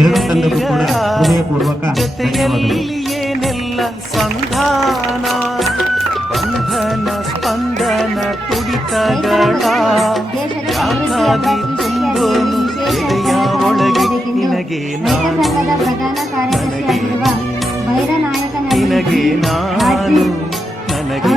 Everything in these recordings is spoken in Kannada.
ಎರಡು ತಂಡಕ್ಕೂ ಕೂಡ ಹೃದಯಪೂರ್ವಕ ಜೊತೆಯಲ್ಲಿ ಏನೆಲ್ಲ ಸಂಧಾನ ಬಂಧನ ಸ್ಪಂದನ ತುಡಿತಗಳ ಯಾಕಾಗಿ ತುಂಬೋನು ಎದೆಯ ಒಳಗೆ ನಿನಗೆ ನಾನು ನಿನಗೆ ನಾನು ನನಗೆ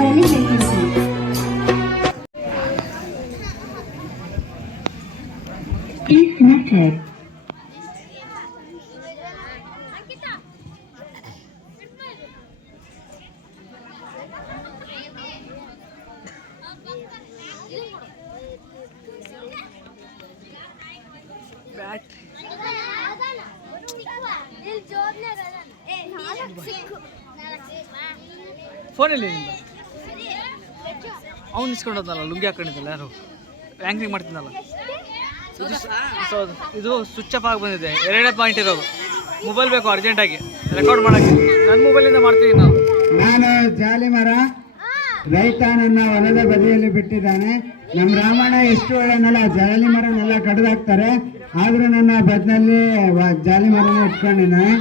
ಫೋನಲ್ಲಿ ಅವ್ನು ಇಸ್ಕೊಂಡೋದ್ನಲ್ಲ ಲುಂಗಿ ಹಾಕೊಂಡಿದ್ದಲ್ಲ ಯಾರು ಆ್ಯಂಕ್ರಿಂಗ್ ಮಾಡ್ತಿದ್ದಲ್ಲ ಇದು ಸ್ವಿಚ್ ಆಫ್ ಆಗಿ ಬಂದಿದೆ. 2 ಪಾಯಿಂಟ್ ಇರೋದು. ಮೊಬೈಲ್ ಬೇಕು ಅರ್ಜೆಂಟಾಗಿ ರೆಕಾರ್ಡ್ ಮಾಡೋಕ್ಕೆ. ನನ್ನ ಮೊಬೈಲಿಂದ ಮಾಡ್ತೀವಿ ನಾವು. ನಾನು ಜಾಲಿ ಮರ ರೈತ ನನ್ನ ಹೊಲದ ಬದಿಯಲ್ಲಿ ಬಿಟ್ಟಿದ್ದಾನೆ. ನಮ್ಮ ರಾಮಣ್ಣ ಎಷ್ಟು ಒಳ್ಳೆನಲ್ಲ, ಜಾಲಿ ಮರನೆಲ್ಲ ಕಡ್ದಾಕ್ತಾರೆ, ಆದರೂ ನನ್ನ ಬದ್ನಲ್ಲಿ ಜಾಲಿ ಮರನ ಇಟ್ಕೊಂಡಿದ್ದಾನೆ.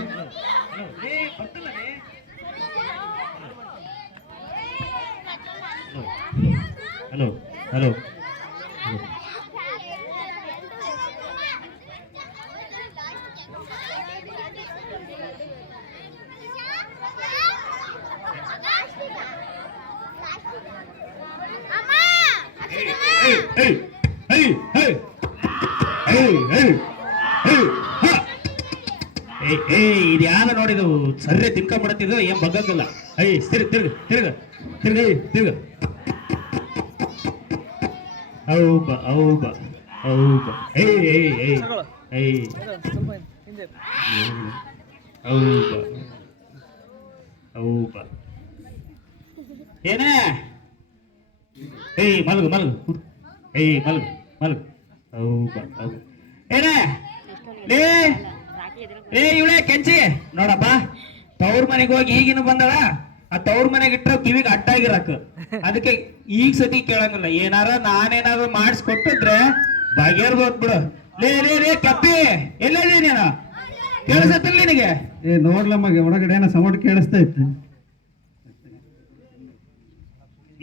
ಹಲೋ ಹಲೋ ಇದು ಯಾರ ನೋಡಿದು ಸರ್ರೆ ತಿನ್ಕೊಂಡ್ಬಿಡತ್ತಿದ್ದು ಏನ್ ಬಗ್ಗಲ್ಲ. ತಿರ್ಗ ತಿರ್ಗ ತಿರ್ಗ ತಿರ್ಗ ತಿರ್ಗ ಹೌಬ ಹೌಬ ಹೌಬ ಹೌಬ ಹೌಬ ಏನೇ ಮಲಗು ಮಲಗು ಮಲಗು ಮಲಗು ಹೌಬ ಹೌಬ ಏನೇ ಇವಳೆ ಕೆಂಚಿ ನೋಡಪ್ಪ, ತವ್ರ ಮನೆಗೆ ಹೋಗಿ ಈಗಿನ ಬಂದಳ. ಆ ತವ್ರ ಮನೆಗೆ ಇಟ್ಟ ಕಿವಿಗೆ ಅಡ್ಡಾಗಿರಕ್, ಅದಕ್ಕೆ ಈಗ ಸತಿ ಕೇಳಂಗಿಲ್ಲ. ನಾನೇನಾದ್ರು ಮಾಡಿಸ್ಕೊಟ್ಟಿದ್ರೆ ಬಗೆರ್ಬೋದು ಬಿಡು. ಲೇ ಕಪ್ಪಿ ಎಲ್ಲ ನೀನು ಕೇಳಿಸತ್ತಿಲ್ಲ ನಿನಗೆ? ನೋಡ್ಲಮ್ಮಗೆ ಒಳಗಡೆ ಏನೋ ಸೌಂಡ್ ಕೇಳಿಸ್ತಾ ಇತ್ತು.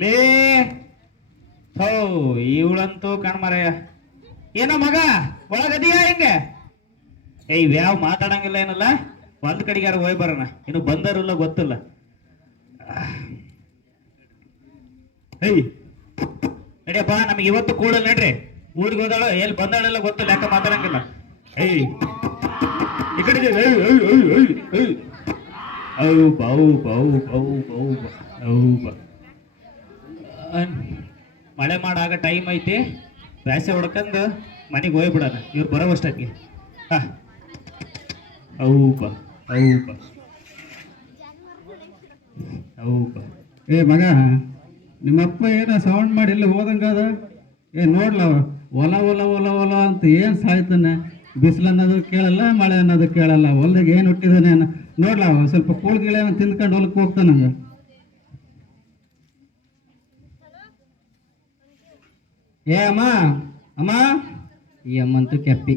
ಲೇ ಹೋ ಇವಳಂತೂ ಕಣ್ಮರಯ್ಯ. ಏನೋ ಮಗ ಒಳಗದಿಯಾ ಹಿಂಗೆ? ಯಾವ ಮಾತಾಡಂಗಿಲ್ಲ ಏನಲ್ಲ. ಒಂದ್ ಕಡೆಗೆ ಯಾರು ಹೋಗಿ ಬರೋಣ, ಇನ್ನು ಬಂದರಲ್ಲ ಗೊತ್ತಿಲ್ಲ. ನಡಿಯಪ್ಪ, ನಮಗೆ ಇವತ್ತು ಕೂಡಲ್ ನಡ್ರಿ. ಊರಿಗೆ ಹೋದಾಳು ಎಲ್ಲಿ ಬಂದಾಳೆಲ್ಲ ಗೊತ್ತಿಲ್ಲ, ಯಾಕೆ ಮಾತಾಡಂಗಿಲ್ಲ. ಈ ಕಡೆ ಮಳೆ ಮಾಡಾಗ ಟೈಮ್ ಐತಿ, ಬ್ಯಾಸೆ ಹೊಡ್ಕಂದು ಮನೆಗೆ ಹೋಗ್ಬಿಡೋಣ ಇವ್ರು ಬರೋವಷ್ಟಕ್ಕೆ. ಹೌಬ ಹೌಬ ಹೌಬ. ಮಗ, ನಿಮ್ಮಪ್ಪ ಏನೋ ಸೌಂಡ್ ಮಾಡಿ ಇಲ್ಲ ಹೋದಂಗದ. ನೋಡ್ಲ ಹೊಲ ಹೊಲ ಹೊಲ ಹೊಲ ಅಂತ ಏನು ಸಾಯ್ತಾನೆ. ಬಿಸಿಲು ಅನ್ನೋದು ಕೇಳಲ್ಲ, ಮಳೆ ಅನ್ನೋದು ಕೇಳಲ್ಲ. ಹೊಲ್ದಾಗ ಏನು ಹುಟ್ಟಿದಾನೆ ನೋಡ್ಲ, ಸ್ವಲ್ಪ ಕೂಳ್ಗಿಳೇನ ತಿಂದ್ಕೊಂಡು ಹೊಲಕ್ಕೆ ಹೋಗ್ತಾನಂಗ. ಅಮ್ಮ ಅಮ್ಮ, ಈ ಅಮ್ಮಂತೂ ಕೆಪ್ಪಿ.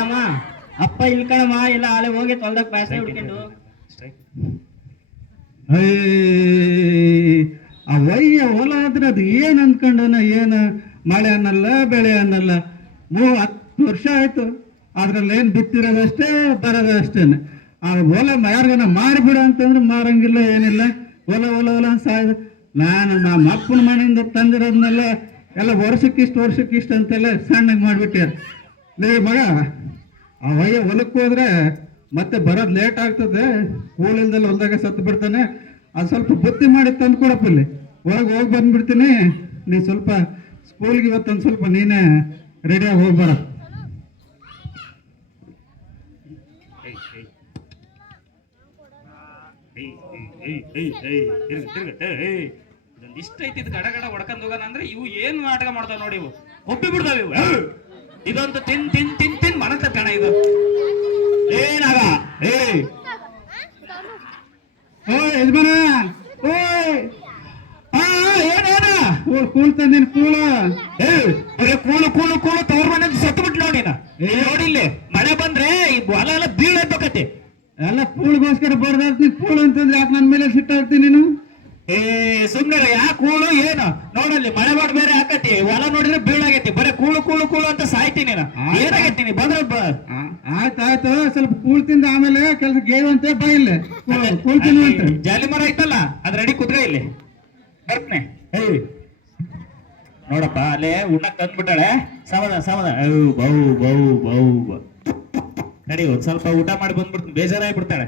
ಅಮ್ಮ ಅಪ್ಪ ಇಲ್ಕಣಮ್ಮ, ಇಲ್ಲ ಆಲೆ ಹೋಗಿ ಹೊಲ್ದಾಗ ಬ್ಯಾಸೆ ಹುಡ್ಕೊಂಡು. ಆ ವಯ್ಯ ಹೊಲ ಆದ್ರೆ ಅದು ಏನು ಅನ್ಕೊಂಡನ, ಏನು ಮಳೆ ಅನ್ನಲ್ಲ ಬೆಳೆ ಅನ್ನಲ್ಲ. 10 ವರ್ಷ ಆಯ್ತು, ಅದ್ರಲ್ಲಿ ಏನು ಬಿತ್ತಿರೋದಷ್ಟೇ ಬರೋದಷ್ಟೇನೆ. ಆ ಹೊಲ ಯಾರಿಗಾನ ಮಾರಿಬಿಡ ಅಂತಂದ್ರೆ ಮಾರಂಗಿಲ್ಲ, ಏನಿಲ್ಲ. ಹೊಲ ಹೊಲ ಹೊಲ ಸಾಯ್ದು. ನಾನು ನಮ್ಮ ಅಪ್ಪನ ಮನೆಯಿಂದ ತಂದಿರೋದನ್ನೆಲ್ಲ ಎಲ್ಲ ವರ್ಷಕ್ಕಿಷ್ಟು ಅಂತೆಲ್ಲ ಸಣ್ಣಗೆ ಮಾಡಿಬಿಟ್ಟಾರ. ಮಗ, ಆ ವಯ್ಯ ಹೊಲಕ್ಕೆ ಹೋದ್ರೆ ಮತ್ತೆ ಬರೋದು ಲೇಟ್ ಆಗ್ತದೆ. ಕೂಲಿಲ್ದಲ್ಲಿ ಹೊಲ್ದಾಗ ಸತ್ತು ಬಿಡ್ತಾನೆ. ಅದು ಸ್ವಲ್ಪ ಬುತ್ತಿ ಮಾಡಿ ತಂದು ಕೊಡಪ್ಪ. ಇಲ್ಲಿ ಹೋಗಿ ಬಂದ್ಬಿಡ್ತೀನಿ. ನೀ ಸ್ವಲ್ಪ ಸ್ಕೂಲ್ಗೆ ಇವತ್ತೊಂದು ಸ್ವಲ್ಪ ನೀನೇ ರೆಡಿಯಾಗಿ ಹೋಗ್ಬೇಡ. ಇಷ್ಟ ಐತಿ ಗಡ ಗಡ ಹೊಡ್ಕೊಂಡ್ ಹೋಗೋಣ ಅಂದ್ರೆ ಇವು ಏನ್ ನಾಟಕ ಮಾಡ್ತಾವ ನೋಡಿ. ಇವು ಒಪ್ಪಿ ಬಿಡ್ತಾವ. ಇವು ಇದಂತೂ ತಿನ್ ತಿನ್ ತಿನ್ ತಿನ್ ಮನಸ ಕಣ. ಇದು ಏನಾಗ ಯಜಮಾನ, ಏನೇನ ಕೂಳ್ ತಂದಿನ ಕೂಳು. ಕೂಳು ಕೂಳು ಕೂಳು ತವ್ರ ಮನೆ ಸತ್ತು ಬಿಟ್ಟು ನೋಡಿ. ನೋಡಿಲ್ಲಿ ಮಳೆ ಬಂದ್ರೆ ಈ ಹೊಲ ಎಲ್ಲ ಏನಾಗೈತಿ ನೀ ಬಂದ್ರಪ್ಪ ಆಯ್ತಾಯ್ತು, ಸ್ವಲ್ಪ ಕೂಳ್ ತಿಂದ ಆಮೇಲೆ ಕೆಲಸ ಗೇವಂತೆ ಬಾ ಇಲ್ಲಿ ಕೂಳ್ ತಿನ್ನುವಂತೆ. ಜಾಲಿ ಮರ ಐತಲ್ಲ ಅದ್ ರೆಡಿ ಕುದ್ರೆ ಇಲ್ಲಿ ಬರ್ತನೆ. ಏಯ್ ನೋಡಪ್ಪ ಅಲ್ಲೇ ಉಣ್ಣಕ್ ತಂದ್ಬಿಟ್ಟಾಳೆ. ಸಮಾಧಾನ ಸಮಾಧಾನ. ಬೌ ಬೌ ಬೌ ಬೌ ನಡಿ ಒಂದ್ ಸ್ವಲ್ಪ ಊಟ ಮಾಡಿ ಬಂದ್ಬಿಡ್ತೀನಿ, ಬೇಜಾರಾಗ್ಬಿಡ್ತಾಳೆ.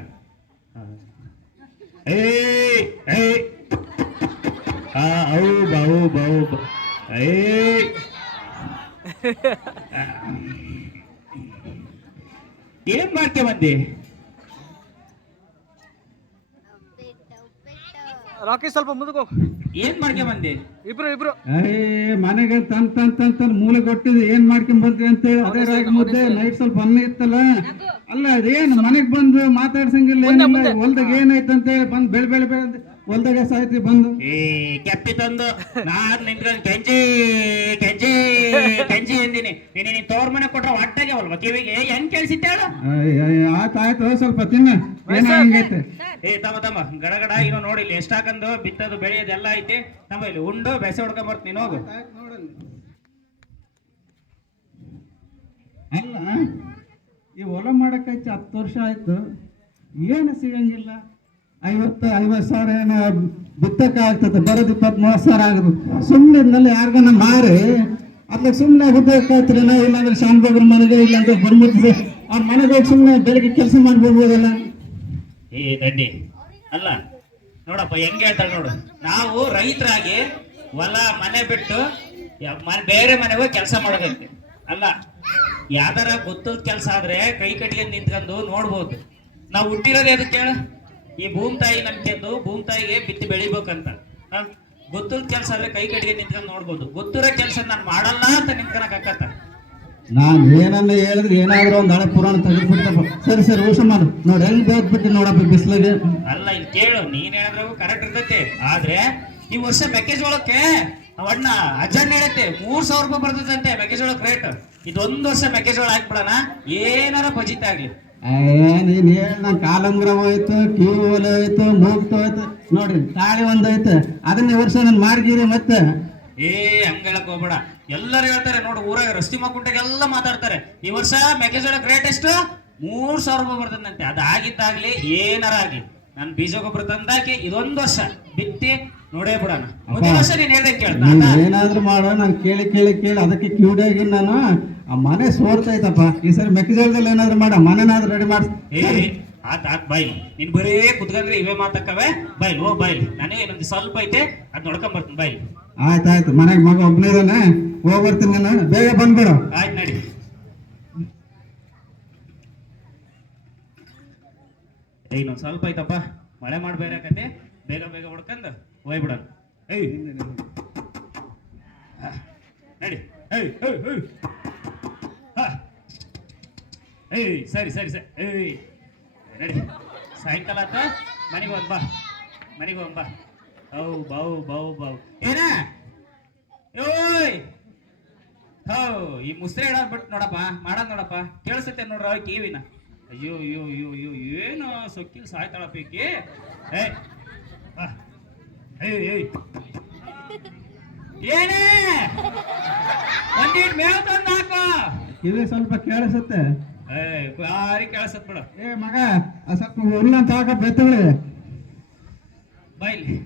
ಏಯ್ ಏಯ್ ಔ ಬೌ ಬೌ ಬೌ. ಏಯ್ ಏನ್ ಮಾಡ್ಕೆ ಬಂದಿ? ರಾಕೇಶ್ ಸ್ವಲ್ಪ ಮುಂದಕ್ಕೆ ಹೋಗು. ಏನ್ ಮಾಡ್ಕೆ ಬಂದಿ? ಇಬ್ರು ಮನೆಗೆ ತಂದ್ ಮೂಲೆ ಕೊಟ್ಟಿದ್ದು ಏನ್ ಮಾಡ್ಕೊಂಡ್ ಬಂದ್ರಿ ಅಂತ ಹೇಳಿ ಅದೇ ರಾಗಿ ಮುದ್ದೆ ನೈಟ್ ಸ್ವಲ್ಪ ಅನ್ನ ಇತ್ತಲ್ಲ. ಅಲ್ಲ ಅದೇನು ಮನೆಗ್ ಬಂದು ಮಾತಾಡ್ಸಂಗಿಲ್ಲ ಏನಿಲ್ಲ. ಹೊಲ್ದಾಗ ಏನಾಯ್ತು ಅಂತ ಹೇಳಿ ಬಂದ್ ಬೆಳೆ ಬೆಳೆ ಬೆಳೆ ಹೊಲ್ದಾಗ ಸಾಯ್ತಿ ಬಂದು ಕೆಪ್ಪಿ ತಂದು ನಾನ್ ನಿಂತ್ಕೊಂಡು ಕೆಂಚಿ ಕೆಂಚಿ ಕೆಂಚಿ ಎಂದಿನಿ. ನೀನ್ ತೋರ್ ಮನೆ ಕೊಟ್ರ ಒಟ್ಟಾಗೆ ಅಲ್ವಾ ಕಿವಿಗೆ ಹೆಂಗ್ ಕೇಳಿಸಿತ್ತೆ ಹೇಳು? ಆಯ್ತಾಯ್ತು ಸ್ವಲ್ಪ ತಿನ್ನ ಏನಾಗೈತೆ. ತಮ್ಮ ಗಡಗಡ ಇನ್ನು ನೋಡಿ ಇಲ್ಲಿ ಎಷ್ಟಾಕಂದು ಬಿತ್ತದು ಬೆಳೆಯೋದು ಎಲ್ಲ ಐತಿ. ನಮ್ಮ ಇಲ್ಲಿ ಉಂಡು ಬೆಸೆ ಹೊಡ್ಕೊಂಡ್ ಬರ್ತೀನಿ, ನೀನು ಹೋಗು. ಅಲ್ಲ ಈ ಹೊಲ ಮಾಡಕ್ಕೈತಿ 10 ವರ್ಷ ಆಯ್ತು, ಏನು ಸಿಗಂಗಿಲ್ಲ. 50 ಸಾವಿರ ಏನೋ ಬಿತ್ತಕ್ಕೆ ಆಗ್ತದೆ, ಬರೋದು 20-30 ಸಾವಿರ ಆಗುದು. ಸುಮ್ಮನೆ ಇದನ್ನೆಲ್ಲ ಯಾರಿಗನ್ನ ಮಾರಿ ಅದ್ರಾಗ ಸುಮ್ಮನೆ ಹುದ್ದಕ್ಕಾಯ್ತಿರ, ಇಲ್ಲಾಂದ್ರೆ ಶಾನ್ಭೋಗ್ರ ಮನೆಗೆ, ಇಲ್ಲಾಂದ್ರೆ ಬರ್ಮುತ್ತೆ ಅವ್ರ ಮನೆಗೆ ಹೋಗಿ ಸುಮ್ಮನೆ ಬೆಳಗ್ಗೆ ಕೆಲಸ ಮಾಡ್ಬೋದಲ್ಲ. ದಂಡಿ ಅಲ್ಲ ನೋಡಪ್ಪ ಹೆಂಗ್ ಹೇಳ್ತಾಳೆ ನೋಡು. ನಾವು ರೈತರಾಗಿ ಹೊಲ ಮನೆ ಬಿಟ್ಟು ಬೇರೆ ಮನೆಗೆ ಹೋಗಿ ಕೆಲಸ ಮಾಡೋದೈತೆ. ಅಲ್ಲ ಯಾವ್ದಾರ ಗೊತ್ತದ ಕೆಲಸ ಆದ್ರೆ ಕೈ ಕಟ್ಟಿಗೆ ನಿಂತ್ಕೊಂಡು ನೋಡ್ಬೋದು. ನಾವು ಹುಟ್ಟಿರೋದೇ ಅದಕ್ಕೆ ಹೇಳ, ಈ ಭೂಮಿ ತಾಯಿ ನಂಬಿಕೆಂದು ಭೂಮಿ ತಾಯಿಗೆ ಬಿತ್ತಿ ಬೆಳಿಬೇಕಂತ. ಗೊತ್ತದ ಕೆಲಸ ಆದ್ರೆ ಕೈ ಕಟ್ಟಿಗೆ ನಿಂತ್ಕೊಂಡು ನೋಡ್ಬೋದು. ಗೊತ್ತಿರೋ ಕೆಲಸ ನಾನು ಮಾಡಲ್ಲ ಅಂತ ನಿಂತ್ಕೊಳಕ್ ಆಕತ್ತ. ನಾನು ಏನನ್ನ ಹೇಳಿದ್ರೆ ಏನಾದ್ರೂ ಒಂದು ಹಳೆ ಪುರಾಣ ತೆಗೆದ್ಬಿಡ್ತಪ್ಪ. ಸರಿ ಸರಿ ಊಟ ಮಾಡು. ನೋಡಿ ಹೆಂಗ್ ಬೇದ್ಬಿಟ್ಟು ನೋಡಪ್ಪ ಬಿಸಿಲಿಗೆ. ಅಲ್ಲ ಇಲ್ಲಿ ಕೇಳು, ನೀನ್ ಹೇಳಿದ್ರೂ ಕರೆಕ್ಟ್ ಇರ್ತೈತಿ. ಆದ್ರೆ ಈ ವರ್ಷ ಮೆಕ್ಕೆಜೋಳಕ್ಕೆ ಅಣ್ಣ ಅಜ್ಜಣ್ಣ ಹೇಳತ್ತೆ 3,000 ರೂಪಾಯಿ ಬರ್ತದಂತೆ ಮೆಕ್ಕೆಜೋಳಕ್ಕೆ ರೇಟ್. ಇದೊಂದು ವರ್ಷ ಮೆಕ್ಕೆಜೋಳ ಹಾಕ್ಬಿಡೋಣ, ಏನಾರ ಬಜಿತ ಆಗ್ಲಿ. ನೀನ್ ಹೇಳ, ನನ್ ಕಾಲಂಗ್ರ ಹೋಯ್ತು, ಕಿವಿ ಒಲೆ ಹೋಯ್ತು, ಮೂಗ್ತು ಹೋಯ್ತು, ನೋಡ್ರಿ ತಾಳಿ ಒಂದೈತೆ. ಅದನ್ನ ಈ ವರ್ಷ ನಾನು ಮಾಡ್ಗಿರಿ ಮತ್ತೆ. ಹಂಗ ಹೇಳಕ್ ಹೋಗ್ಬೇಡ. ಎಲ್ಲರೂ ಹೇಳ್ತಾರೆ ನೋಡು, ಊರಾಗ ರಸ್ತಿ ಮಕ್ಕುಂಟಾಗೆಲ್ಲ ಮಾತಾಡ್ತಾರೆ ಈ ವರ್ಷ ಮೆಕ್ಕೆಜೋಳಕ್ಕೆ ರೇಟ್ ಎಷ್ಟು 3,000 ರೂಪಾಯಿ ಬರ್ತದಂತೆ. ಅದಾಗಿದ್ದಾಗ್ಲಿ ಏನಾರ ಆಗ್ಲಿ ನಾನು ಬೀಜ ಗೊಬ್ಬರ ತಂದಾಕಿ ಇದೊಂದು ವರ್ಷ ಬಿತ್ತಿ ನೋಡೇ ಬಿಡೋಣ. ಮುಂದಿನ ವರ್ಷ ನೀನ್ ಹೇಳ್ದೆ ಕೇಳ್ತಾ ಏನಾದ್ರೂ ಮಾಡೋ. ನಾನು ಕೇಳಿ ಕೇಳಿ ಕೇಳಿ ಅದಕ್ಕೆ ಕ್ಯೂಡಿಯಾಗಿ ನಾನು ಆ ಮನೆ ಸೋರ್ತೈತಪ್ಪ. ಈ ಸರಿ ಮೆಕ್ಕೆಜೋಳದಲ್ಲಿ ಏನಾದ್ರು ಮಾಡ, ಮನೆನಾದ್ರೂ ರೆಡಿ ಮಾಡಿ. ಆತ್ ಬಾಯ್ಲಿ, ನೀನ್ ಬರೇ ಕುತ್ಕೊಂಡ್ರೆ ಇವೇ ಮಾತಾಕವೆ. ಬಾಯ್ಲಿ ಹೋಗ್ ಬಾಯ್ಲಿ, ನನಗೆ ಇನ್ನೊಂದು ಸ್ವಲ್ಪ ಐತೆ ಅದ್ ನೋಡ್ಕೊಂಡ್ ಬರ್ತೀನಿ ಬಾಯ್ಲಿ. ಆಯ್ತಾಯ್ತು, ಮನೆಗೆ ಮಗ ಒಬ್ಬನೇ ಇದಾನೆ, ಹೋಗಿ ಬರ್ತೀನಿ ನಾನು, ಬೇಗ ಬಂದ್ಬಿಡು. ಆಯ್ತು ನಡಿ. ಇನ್ನೊಂದು ಸ್ವಲ್ಪ ಐತಪ್ಪ, ಮಳೆ ಮಾಡಿ ಬೇರೆ ಆಕತಿ, ಬೇಗ ಬೇಗ ಹೊಡ್ಕೊಂಡು ಹೋಗ್ಬಿಡೋಣ. ನಡಿ. ಸರಿ ಸರಿ ಸರಿ ನಡಿ. ಸಾಯಂಕಾಲ ಆತ ಮನೆಗೆ ಹೋಗ್ ಬಾ, ಮನೆಗೆ ಹೋಗ್ ಬಾ. ಬೌ ಬೌ ಬೌ ಏನ ಓಯ್ ಈ ಮುಸ್ರೆ ಹೇಳೋದ್ ಬಿಟ್ಟು ನೋಡಪ್ಪ ಮಾಡೋದ್ ನೋಡಪ್ಪ, ಕೇಳಿಸುತ್ತೆ ನೋಡ್ರ ಕಿವಿನ. ಅಯ್ಯೋ ಅಯ್ಯೋ ಅಯ್ಯೋ ಅಯ್ಯೋ ಏನು ಸೊಕ್ಕಿಲ್ ಸಾಯ್ತಾಳಪ್ಪ ಈಕಿ. ಏನೇ ಒಂದೀಟ್ ಮೇವ್ ತಂದು ಹಾಕೋ. ಕಿವಿ ಸ್ವಲ್ಪ ಕೇಳಿಸುತ್ತೆ. ಭಾರಿ ಕೇಳಿಸತ್ ಬಿಡು. ಮಗ ಸ್ವಲ್ಪ ಹುಲ್ಲಂತ ಹಾಕ ಬೆತ್ತಗಳು ಬೈಲಿ.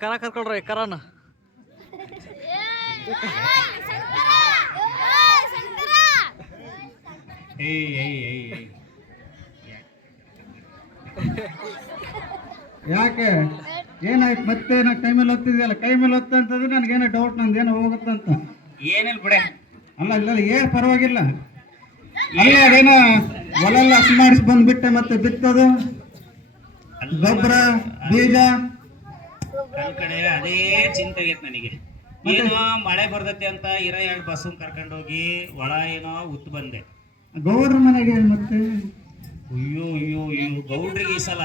ಕರ ಕರ್ಕೊಳ್ರಿ ಕರನ. ಯಾಕೆ ಏನಾಯ್ತು ಮತ್ತೆ? ನಾ ಕೈ ಮೇಲೆ ಹೊತ್ತಿದ್ಯಲ್ಲ, ಕೈ ಮೇಲೆ ಹೊತ್ತ ಅಂತಂದ್ರೆ ನನಗೇನೋ ಡೌಟ್, ನಂದೇನೋ ಹೋಗುತ್ತಂತ. ಏನಿಲ್ಲ ಬಿಡೆ. ಅಲ್ಲ ಇಲ್ಲ ಏನ್ ಪರವಾಗಿಲ್ಲ. ಅಲ್ಲ ಅದೇನೋ ಹೊಲೆಲ್ಲ ಹಸಿ ಮಾಡಿಸಿ ಬಂದ್ಬಿಟ್ಟೆ, ಮತ್ತೆ ಬಿತ್ತದು ಗೊಬ್ಬರ ಬೀಜ ಕಡೆ ಅದೇ ಚಿಂತೆ ಆಗೈತೆ ನನಗೆ. ಏನೋ ಮಳೆ ಬರ್ತೈತಿ ಅಂತ 2 ಬಸ್ಸು ಕರ್ಕೊಂಡೋಗಿ ಒಳ ಏನೋ ಉತ್ತು ಬಂದೆ. ಗೌಡ್ರ ಮನೆಗೆ ಮತ್ತೆ. ಅಯ್ಯೋ ಅಯ್ಯೋ ಅಯ್ಯೋ ಗೌಡ್ರಿಗೆ ಈ ಸಲ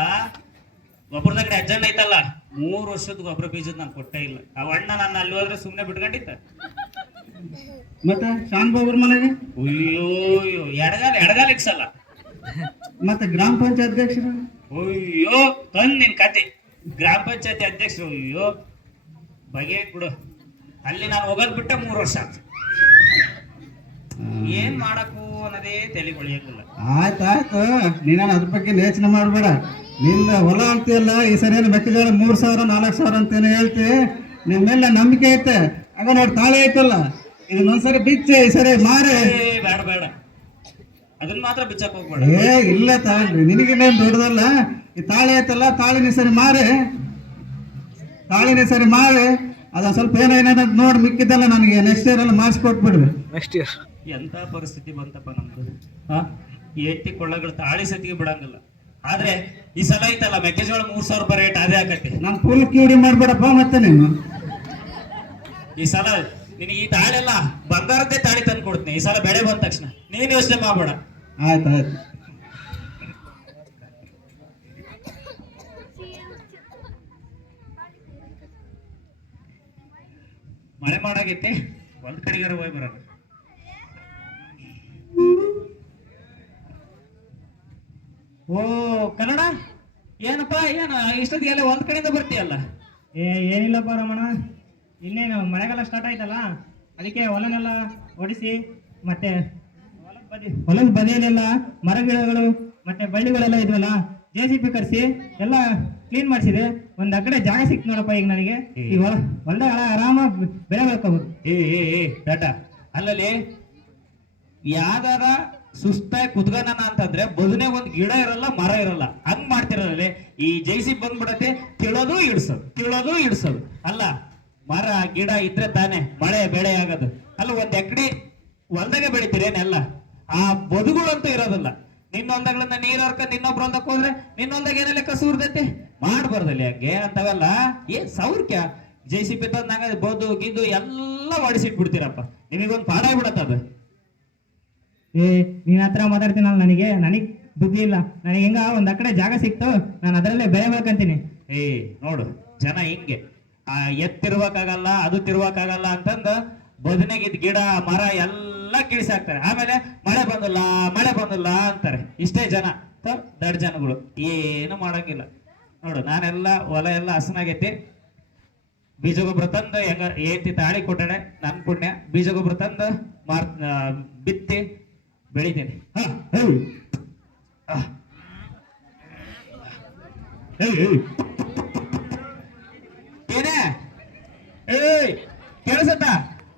ಗೊಬ್ಬರದ ಕಡೆ ಅಜ್ಜಣ್ಣ ಐತಲ್ಲ, 3 ವರ್ಷದ ಗೊಬ್ಬರ ಬೀಜದ ನಾನು ಕೊಟ್ಟೇ ಇಲ್ಲ. ಆ ಅಣ್ಣ ನಾನು ಅಲ್ಲಿ ಹೋದ್ರೆ ಸುಮ್ಮನೆ ಬಿಟ್ಕೊಂಡಿತ್ತ. ಮತ್ತೆ ಶಾನ್ಭೋಗ್ರ ಮನೆಗೆ ಅಯ್ಯೋ ಅಯ್ಯೋ ಎಡಗಾಲ ಇಕ್ಸಲ್ಲ. ಮತ್ತೆ ಗ್ರಾಮ ಪಂಚಾಯತ್ ಅಧ್ಯಕ್ಷರು ಅಯ್ಯೋ ತಂದ್ ನಿನ್ ಕತೆ. ಗ್ರಾಮ ಪಂಚಾಯತಿ ಅಧ್ಯಕ್ಷರು ಅಯ್ಯೋ ಬಗೆ ಬಿಡು. ಅಲ್ಲಿ ನಾನು ಹೋಗೋದ್ ಬಿಟ್ಟೆ 3 ವರ್ಷ ಆಯ್ತು. ಏನ್ ಮಾಡಕು ಅನ್ನೋದೇ ತಲೆಗೊಳಿಯಂಗಿಲ್ಲ. ಆಯ್ತಾಯ್ತು, ನೀನು ಅದ್ರ ಬಗ್ಗೆ ಯೋಚನೆ ಮಾಡಬೇಡ. ನಿಂದ ಹೊಲ ಅಂತೀಯಲ್ಲ, ಈ ಸರಿ ಏನು ಮೆಕ್ಕೆಜೋಳ 3,000 4,000 ಅಂತೇನು ಹೇಳ್ತಿ. ನಿನ್ ಮೇಲೆ ನಂಬಿಕೆ ಐತೆ. ಆಗ ನೋಡಿ ತಾಳೆ ಐತಲ್ಲ, ಇದನ್ನೊಂದ್ಸರಿ ಬಿಚ್ಚೆ, ಈ ಸರಿ ಮಾರೆ. ಬೇಡ ಬೇಡ, ಅದನ್ನ ಮಾತ್ರ ಬಿಚ್ಚಕ್ ಹೋಗ್ಬೇಡ. ಇಲ್ಲ ತಾಳ್ರಿ, ನಿನಗಿನ್ನೇನು ದೊಡ್ಡದಲ್ಲ. ಈ ತಾಳೆ ಐತಲ್ಲ, ತಾಳಿನ ಸರಿ ಮಾರೆ, ತಾಳಿನ ಸರಿ ಮಾರೆ. ಅದ ಸ್ವಲ್ಪ ಏನೇನದ ನೋಡಿ ಮಿಕ್ಕಿದ್ದಲ್ಲ ನನಗೆ ನೆಕ್ಸ್ಟ್ ಇಯರ್ ಎಲ್ಲ ಮಾಡಿಸ್ಕೊಟ್ಬಿಡ್ರಿ. ನೆಕ್ಸ್ಟ್ ಇಯರ್ ಎಂತ ಪರಿಸ್ಥಿತಿ ಬಂತಪ್ಪ ನಮ್ದು. ಎತ್ತಿ ಕೊಳ್ಳಗಳು ತಾಳಿ ಸತಿಗೆ ಬಿಡಂಗಿಲ್ಲ. ಆದ್ರೆ ಈ ಸಲ ಐತಲ್ಲ ಮೆಕ್ಕೆಜೋಳ 3,000 ರೂಪಾಯಿ ರೇಟ್ ಅದೇ ಆಗತ್ತೆ. ನಮ್ ಫುಲ್ ಕಿವಿಡಿ ಮಾಡ್ಬೇಡಪ್ಪ ಮತ್ತೆ ನೀನು. ಈ ಸಲ ನಿನಗೆ ಈ ತಾಳೆಲ್ಲ ಬಂಗಾರದ್ದೇ ತಾಳಿ ತಂದು ಕೊಡ್ತೀನಿ. ಈ ಸಲ ಬೆಳೆ ಬಂದ ತಕ್ಷಣ ನೀನು ಯೋಚನೆ ಮಾಡ್ಬೇಡ. ಆಯ್ತಾಯ್ತು. ಮಳೆ ಮಾಡಾಗೈತಿ, ಒಂದ್ ಕಡೆಗಾರ ಹೋಗಿ ಬರೋಣ. ಓ ಕನ್ನಡ ಏನಪ್ಪ, ಏನು ಇಷ್ಟೊತ್ತಿಗೆಲ್ಲ ಒಂದ್ ಕಡೆಯಿಂದ ಬರ್ತೀಯಲ್ಲ? ಏನಿಲ್ಲಪ್ಪ ರಮಣ, ಇನ್ನೇನು ಮಳೆಗಾಲ ಸ್ಟಾರ್ಟ್ ಆಯ್ತಲ್ಲ, ಅದಕ್ಕೆ ಹೊಲನೆಲ್ಲ ಒಡಿಸಿ ಮತ್ತೆ ಹೊಲದ ಬದಿಯಲ್ಲೆಲ್ಲ ಮರ ಗಿಡಗಳು ಮತ್ತೆ ಬಳ್ಳಿಗಳೆಲ್ಲ ಇದ್ವಲ್ಲ, JCB ಕರೆಸಿ ಎಲ್ಲ ಕ್ಲೀನ್ ಮಾಡಿಸಿದೆ. ಒಂದ್ ಕಡೆ ಜಾಗ ಸಿಕ್ತು ನೋಡಪ್ಪ ಈಗ ನನಗೆ. ಈ ಹೊಲದಾಗ ಆರಾಮಾಗಿ ಬೆಳೆ ಬೆಳ್ಕೋಬಹುದು. ಟಾಟಾ ಅಲ್ಲಲ್ಲಿ ಯಾವ್ದಾರ ಸುಸ್ತಾಗಿ ಕುತ್ಗನ ಅಂತಂದ್ರೆ ಬದುನೆ ಒಂದ್ ಗಿಡ ಇರಲ್ಲ, ಮರ ಇರಲ್ಲ. ಹಂಗ್ ಮಾಡ್ತಿರಲ್ಲ ಈ JCB ಬಂದ್ಬಿಡತ್ತೆ, ತಿಳೋದು ಇಡ್ಸೋದು. ಅಲ್ಲ, ಮರ ಗಿಡ ಇದ್ರೆ ತಾನೆ ಮಳೆ ಬೆಳೆ ಆಗೋದು. ಅಲ್ಲ, ಒಂದ್ ಎಕಡೆ ಹೊಲ್ದಾಗೆ ಬೆಳಿತೀರೇನೆಲ್ಲ, ಆ ಬದುಗಳಂತೂ ಇರೋದಿಲ್ಲ. ನಿನ್ನೊಂದಗಳನ್ನ ನೀರ್ ಹರ್ಕೊಂಡ್ ಇನ್ನೊಬ್ರು ಹೊಲ್ದಕ್ ಹೋದ್ರೆ ನಿನ್ನೊಂದಾಗ ಏನೆಲ್ಲ ಕಸು ಉರ್ದೈತಿ, ಮಾಡ್ಬಾರ್ದಲ್ಲಿ ಹಂಗೆ ಅಂತವೆಲ್ಲ. ಸೌರ್ಕ್ಯ JCB ತಂದ್ ನಂಗ ಬೋದು ಗಿದ್ದು ಎಲ್ಲ ಹೊಡಿಸಿಟ್ಬಿಡ್ತೀರಪ್ಪ. ನಿಮಗೊಂದು ಪಾಠ ಆಗ್ಬಿಡತ್ತದ. ನೀನ್ ಹತ್ರ ಮಾತಾಡ್ತೀನಲ್ಲ, ನನಗೆ ಬುದ್ಧಿ ಇಲ್ಲ. ನನಗೆ ಹೆಂಗ ಒಂದ್ ಕಡೆ ಜಾಗ ಸಿಕ್ತು, ನಾನು ಅದರಲ್ಲೇ ಬೆಳೆ ಬೆಳ್ಕಂತೀನಿ. ನೋಡು ಜನ ಹಿಂಗೆ ಎತ್ತಿರ್ಬೇಕಾಗಲ್ಲ, ಅದು ತಿರ್ಬೇಕಾಗಲ್ಲ ಅಂತಂದು ಬದನೆಗಿದ್ ಗಿಡ ಮರ ಎಲ್ಲ ಕಿಳಿಸಾಕ್ತಾರೆ. ಆಮೇಲೆ ಮಳೆ ಬಂದಿಲ್ಲ ಅಂತಾರೆ. ಇಷ್ಟೇ ಜನ, ದಡ್ ಜನಗಳು ಏನು ಮಾಡಂಗಿಲ್ಲ. ನೋಡು, ನಾನೆಲ್ಲ ಹೊಲ ಎಲ್ಲ ಹಸನಾಗೈತಿ. ಬೀಜ ಗೊಬ್ಬರ ತಂದು ಹೆಂಗ ಏತಿ ತಾಳಿ ಕೊಟ್ಟಣೆ, ನನ್ ಪುಣ್ಯ. ಬೀಜ ಗೊಬ್ಬರ ತಂದು ಬಿತ್ತಿ ಬೆಳಿತೀನಿ. ಏನೇ ಕೇಳಿಸತ್ತ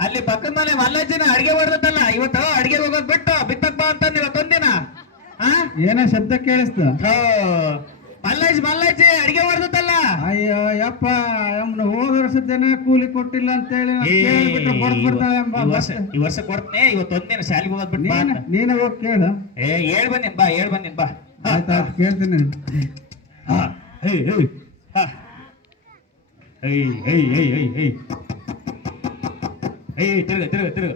ಅಲ್ಲಿ ಪಕ್ಕದ ಮನೆ ಮಲ್ಲಾಜಿನ ಅಡ್ಗೆ ಮಾಡ್ದತ್ತಲ್ಲ, ಇವತ್ತು ಅಡ್ಗೆ ಹೋಗೋದ್ ಬಿಟ್ಟು ಬಿತ್ತಪ್ಪ ಅಂತ ಇವತ್ತೊಂದಿನ ಏನೋ ಶಬ್ದ ಕೇಳಿಸ್ತ. ಮಲ್ಲಾಜಿ ಅಡ್ಗೆ ಮಾಡ್ದತ್ತಲ್ಲ. ಅಯ್ಯೋ ಯಪ್ಪ, ಹೋದ ವರ್ಷದ್ದೇನೆ ಕೂಲಿ ಕೊಟ್ಟಿಲ್ಲ ಅಂತ ಹೇಳಿ ಈ ವರ್ಷ ಕೊಡ್ತೇನೆ. ಇವತ್ತೊಂದಿನ ಶಾಲೆಗೆ ಹೋಗೋದ್ ಬಿಟ್ಟು ನೀನು ಹೋಗಿ ಕೇಳು. ಹೇಳ್ ಬಂದಿನ್ ಬಾ. ಆಯ್ತಾಯ್ತು, ಕೇಳ್ತೀನಿ. ತಿರುಗ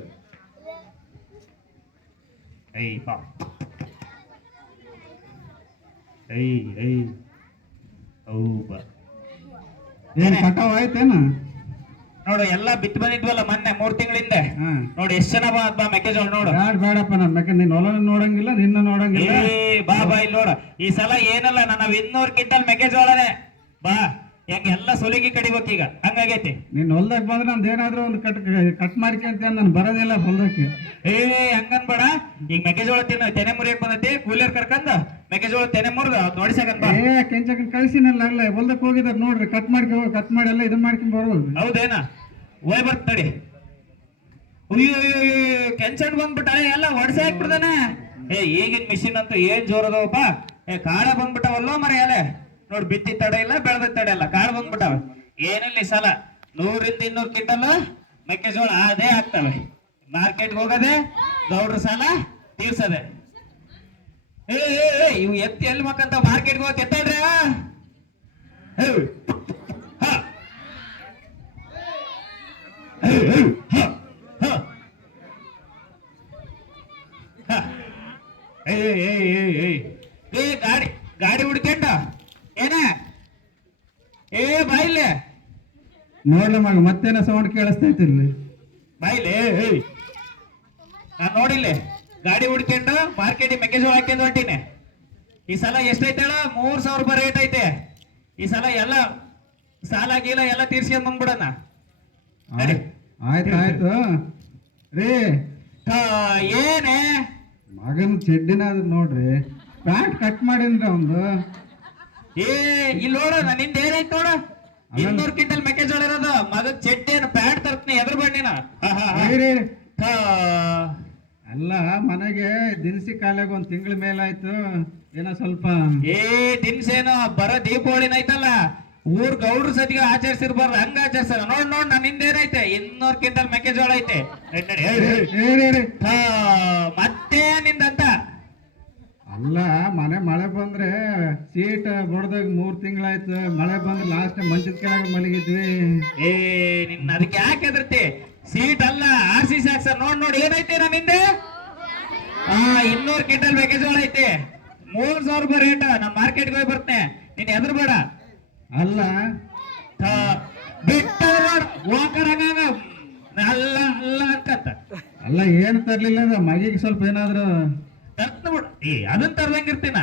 ಬಾ. ಕಟಾವ್ ಆಯ್ತೇನ? ನೋಡು, ಎಲ್ಲ ಬಿತ್ತು ಬಂದಿದ್ವಲ್ಲ ಮೊನ್ನೆ 3 ತಿಂಗಳಿಂದ. ನೋಡಿ ಎಷ್ಟು ಜನ ಬಾ ಮೆಕ್ಕೆಜೋಳ. ನೋಡು, ಬೇಡಪ್ಪ, ನಿನ್ನ ಹೊಲ ನೋಡಂಗಿಲ್ಲ, ನಿನ್ನ ನೋಡಂಗಿಲ್ಲ. ಬಾ ಇಲ್ಲಿ ನೋಡ. ಈ ಸಲ ಏನಲ್ಲ, ನನ್ನ 200 ಕ್ವಿಂಟಲ್ ಮೆಕ್ಕೆಜೋಳನೆ. ಬಾ, ಯಾಕೆ ಎಲ್ಲ ಸುಲಿಗಿ ಕಡಿಬೇಕು ಈಗ, ಹಂಗಾಗೈತಿ. ನಿನ್ನ ಹೊಲ್ದಾಗ ಬಂದ್ರೆ ನಮ್ದು ಏನಾದ್ರು ಒಂದು ಕಟ್ ಮಾಡ್ಕೊಂತ ನಾನು ಬರೋದಿಲ್ಲ ಹೊಲ್ದಕ್ಕೆ. ಹಂಗನ್ಬೇಡ. ಈಗ ಮೆಕ್ಕೆಜೋಳ ತೆನೆ ಮುರಿಯಕ್ ಬಂದೈತಿ, ಕೂಲಿಯರ್ ಕರ್ಕೊಂಡ್ ಮೆಕ್ಕೆಜೋಳ ತೆನೆ ಮುರಿದು ನೋಡಿಸಕಂತ. ಕೆಂಚಕನ್ ಕಳಿಸಿನಲ್ಲ, ಅಲ್ಲ ಹೊಲ್ದಕ್ಕೆ ಹೋಗಿದಾರ ನೋಡ್ರಿ, ಕಟ್ ಮಾಡಿ ಎಲ್ಲ ಇದನ್ನ ಮಾಡ್ಕೊಂಡ್ ಬರ್ಬೋದು. ಹೌದೇನಾ? ಹೋಯ್ ಬರ್ತಡಿ. ಅಯ್ಯೋ ಕೆಂಚನ್ ಬಂದ್ಬಿಟ್ಟ, ಎಲ್ಲ ಹೊಡ್ಸಿ ಹಾಕ್ಬಿಡ್ದಾನೆ. ಈಗಿನ ಮಿಷಿನ್ ಅಂತೂ ಏನ್ ಜೋರದವಪ್ಪ. ಕಾಳ ಬಂದ್ಬಿಟ್ಟವಲ್ಲೋ ಮರ ಎಲೆ. ನೋಡ್, ಬಿತ್ತಿ ತಡ ಇಲ್ಲ, ಬೆಳೆದ ತಡ ಇಲ್ಲ, ಕಾಳು ಬಂದ್ಬಿಟ್ಟವ. ಏನಿಲ್ಲ, ಈ ಸಲ 100-200 ಕ್ವಿಂಟಲ್ ಮೆಕ್ಕೆಜೋಳ ಅದೇ ಆಗ್ತವೆ. ಮಾರ್ಕೆಟ್ಗೆ ಹೋಗದೆ, ಗೌಡ್ರ ಸಾಲ ತೀರ್ಸದೆ. ಇವು ಎತ್ತಿ ಎಲ್ಲಿ ಮಕ್ಕಂತ ಮಾರ್ಕೆಟ್ಗೆ ಹೋಗಿ ಎತ್ತಾಡ್ರಿ. ಗಾಡಿ ಹುಡ್ಕೊಂಡ ಏನ ಬಾಯಿಲೆ ನೋಡ್ಲ ಮಗ, ಮತ್ತೇನ ಸೌಂಡ್ ಕೇಳಿಸ್ತೈತಿ ಇಲ್ಲಿ ಬಾಯಿಲೆ. ನಾನ್ ನೋಡಿಲ್ಲ, ಗಾಡಿ ಹುಡ್ಕೊಂಡು ಮಾರ್ಕೆಟಿಗೆ ಮೆಕ್ಕೆಜೋಳ ಹಾಕ್ಯಂದು ಹೊಂಟೀನಿ. ಈ ಸಲ ಎಷ್ಟೈತೇಳ? 3,000 ರೂಪಾಯಿ ರೇಟ್ ಐತೆ. ಈ ಸಲ ಎಲ್ಲ ಸಾಲ ಗೀಲ ಎಲ್ಲ ತೀರ್ಸ್ಕೊಂಡ್ ಬಂದ್ಬಿಡಣ. ಆಯ್ತು ರೀ ಥಾ, ಏನೇ ಮಗನ ಚಡ್ಡಿನಾದ್ರು ನೋಡ್ರಿ ಪ್ಯಾಂಟ್ ಕಟ್ ಮಾಡಿನ್ರಿ ಒಂದು ಏ ಇಲ್ಲಿ ನೋಡ ನಿಂದ ಏನೈತ್ ನೋಡ 200 ಕ್ವಿಂಟಲ್ ಮೆಕ್ಕೆಜೋಳ ಇರೋದು ಮಗಗ್ ಚಡ್ಡಿಯನ್ನು ಪ್ಯಾಂಟ್ ತರ್ತೀನಿ ಎದ್ರ ಬಣ್ಣಿನ ರೀ ಅಲ್ಲ ಮನೆಗೆ ದಿನಸಿ ಕಾಲಾಗ ಒಂದ್ ತಿಂಗಳ ಮೇಲಾಯ್ತು ಏನೋ ಸ್ವಲ್ಪ ಏ ದಿನ್ಸೇನು ಬರ ದೀಪಾವಳಿನ ಐತಲ್ಲ ಊರ್ ಗೌಡ್ರ ಸತಿಗೆ ಆಚರಿಸಿರ್ಬಾರ್ದು ಹಂಗ ಆಚರಿಸ್ತಾರ ನೋಡ್ ನಾನು ನಿಂದೇನೈತೆ 200 ಕ್ವಿಂಟಲ್ ಮೆಕ್ಕೆಜೋಳ ಐತೆ ನಡಿ, ನಡಿ. ಥಾ, ಮತ್ತೆ ನಿಂದಂತ ಅಲ್ಲ ಮನೆ ಮಳೆ ಬಂದ್ರೆ ಸೀಟ್ ಬಡ್ದಾಗ 3 ತಿಂಗಳಾಯ್ತು ಮಳೆ ಬಂದ್ರೆ ಲಾಸ್ಟ್ ಮಂಚದ ಕೆಳಗೆ ಮಲಗಿದ್ವಿ ಏ ನಿನ್ನ ಅದಕ್ಕೆ ಯಾಕೆ ಹೆದರ್ತಿ ಸೀಟ್ ಅಲ್ಲ RC ಸಾಕ್ಸ ನೋಡ್ ಏನೈತೆ ನಾನು ನಿಂದೆ 200 ಕ್ವಿಂಟಲ್ ಮೆಕ್ಕೆಜೋಳ ಐತೆ 3000 ರೂಪಾಯಿ ರೇಟ್ ನಾ ಮಾರ್ಕೆಟ್ಗೆ ಹೋಗಿ ಬರ್ತೇನೆ ನೀನ್ ಎದ್ರ ಬೇಡ ಅಲ್ಲ ಬಿಟ್ಟ ವಾಕರ್ ಹಂಗ ಅಲ್ಲ ಅಲ್ಲ ಅನ್ಕತ್ತ ಅಲ್ಲ ಏನ್ ತರ್ಲಿಲ್ಲ ಅಂದ್ರೆ ಮಗಿಗೆ ಸ್ವಲ್ಪ ಏನಾದ್ರು ತರ್ತ ಬಿಡು ಏ ಅದನ್ನ ತರ್ದಂಗಿರ್ತೀನ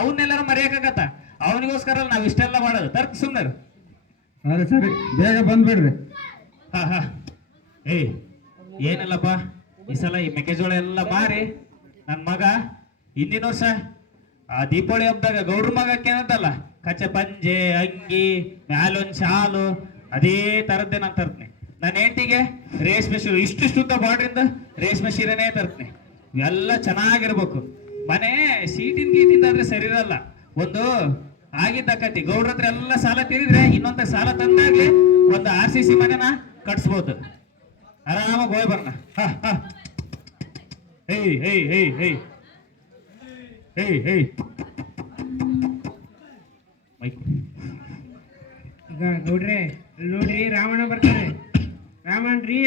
ಅವನ್ನೆಲ್ಲಾರು ಮರೆಯಕ್ಕಾಗತ್ತ ಅವನಿಗೋಸ್ಕರ ನಾವ್ ಇಷ್ಟೆಲ್ಲ ಮಾಡೋದು ತರ್ಕ ಸುಮ್ಮನೆ ಸರಿ ಬೇಗ ಬಂದ್ಬಿಡ್ರಿ ಹಾ ಏ ಏನಿಲ್ಲಪ್ಪ ಈ ಸಲ ಈ ಮೆಕ್ಕೆಜೋಳ ಎಲ್ಲ ಮಾರಿ ನನ್ ಮಗ ಹಿಂದಿನ ವರ್ಷ ಆ ದೀಪಾವಳಿ ಹಬ್ಬದಾಗ ಗೌಡ್ರ ಮಗಕ್ಕೆ ಏನಂತಲ್ಲ ಕಚ್ಚೆ ಪಂಜೆ ಅಂಗಿ ಮ್ಯಾಲೊಂದ್ ಶಾಲು ಅದೇ ತರದ್ದೇ ನಾನು ತರ್ತೀನಿ ನನ್ನ ಹೆಂಡತಿಗೆ ರೇಷ್ಮೆ ಸೀರೆ ಇಷ್ಟಿಷ್ಟುದ್ದ ಬಾರ್ಡ್ರಿಂದ ರೇಷ್ಮೆ ಸೀರೆನೇ ತರ್ತೀನಿ ಇವೆಲ್ಲ ಚೆನ್ನಾಗಿರ್ಬೇಕು ಮನೆ ಸೀಟಿನ ಗೀಟಿಂದ ಆದ್ರೆ ಸರಿ ಇರಲ್ಲ ಒಂದು ಆಗಿದ್ದಕ್ಕತಿ ಗೌಡ್ರ ಹತ್ರ ಎಲ್ಲ ಸಾಲ ತೀರಿದ್ರೆ ಇನ್ನೊಂದ ಸಾಲ ತಂದಾಗ್ಲಿ ಒಂದು RCC ಮನೆನ ಕಟ್ಸ್ಬೋದು ಆರಾಮಾಗಿ ಹೋಗಿ ಬರೋಣ ಹೇಯ್ ಹೇಯ್ ಹೇಯ್ ಹೇಯ್ ಹೇಯ್ ಹೇಯ್ ಮೈಕ್ ಈಗ ನೋಡ್ರಿ ಅಲ್ಲಿ ನೋಡ್ರಿ ರಾಮಣ್ಣ ಬರ್ತಾರೆ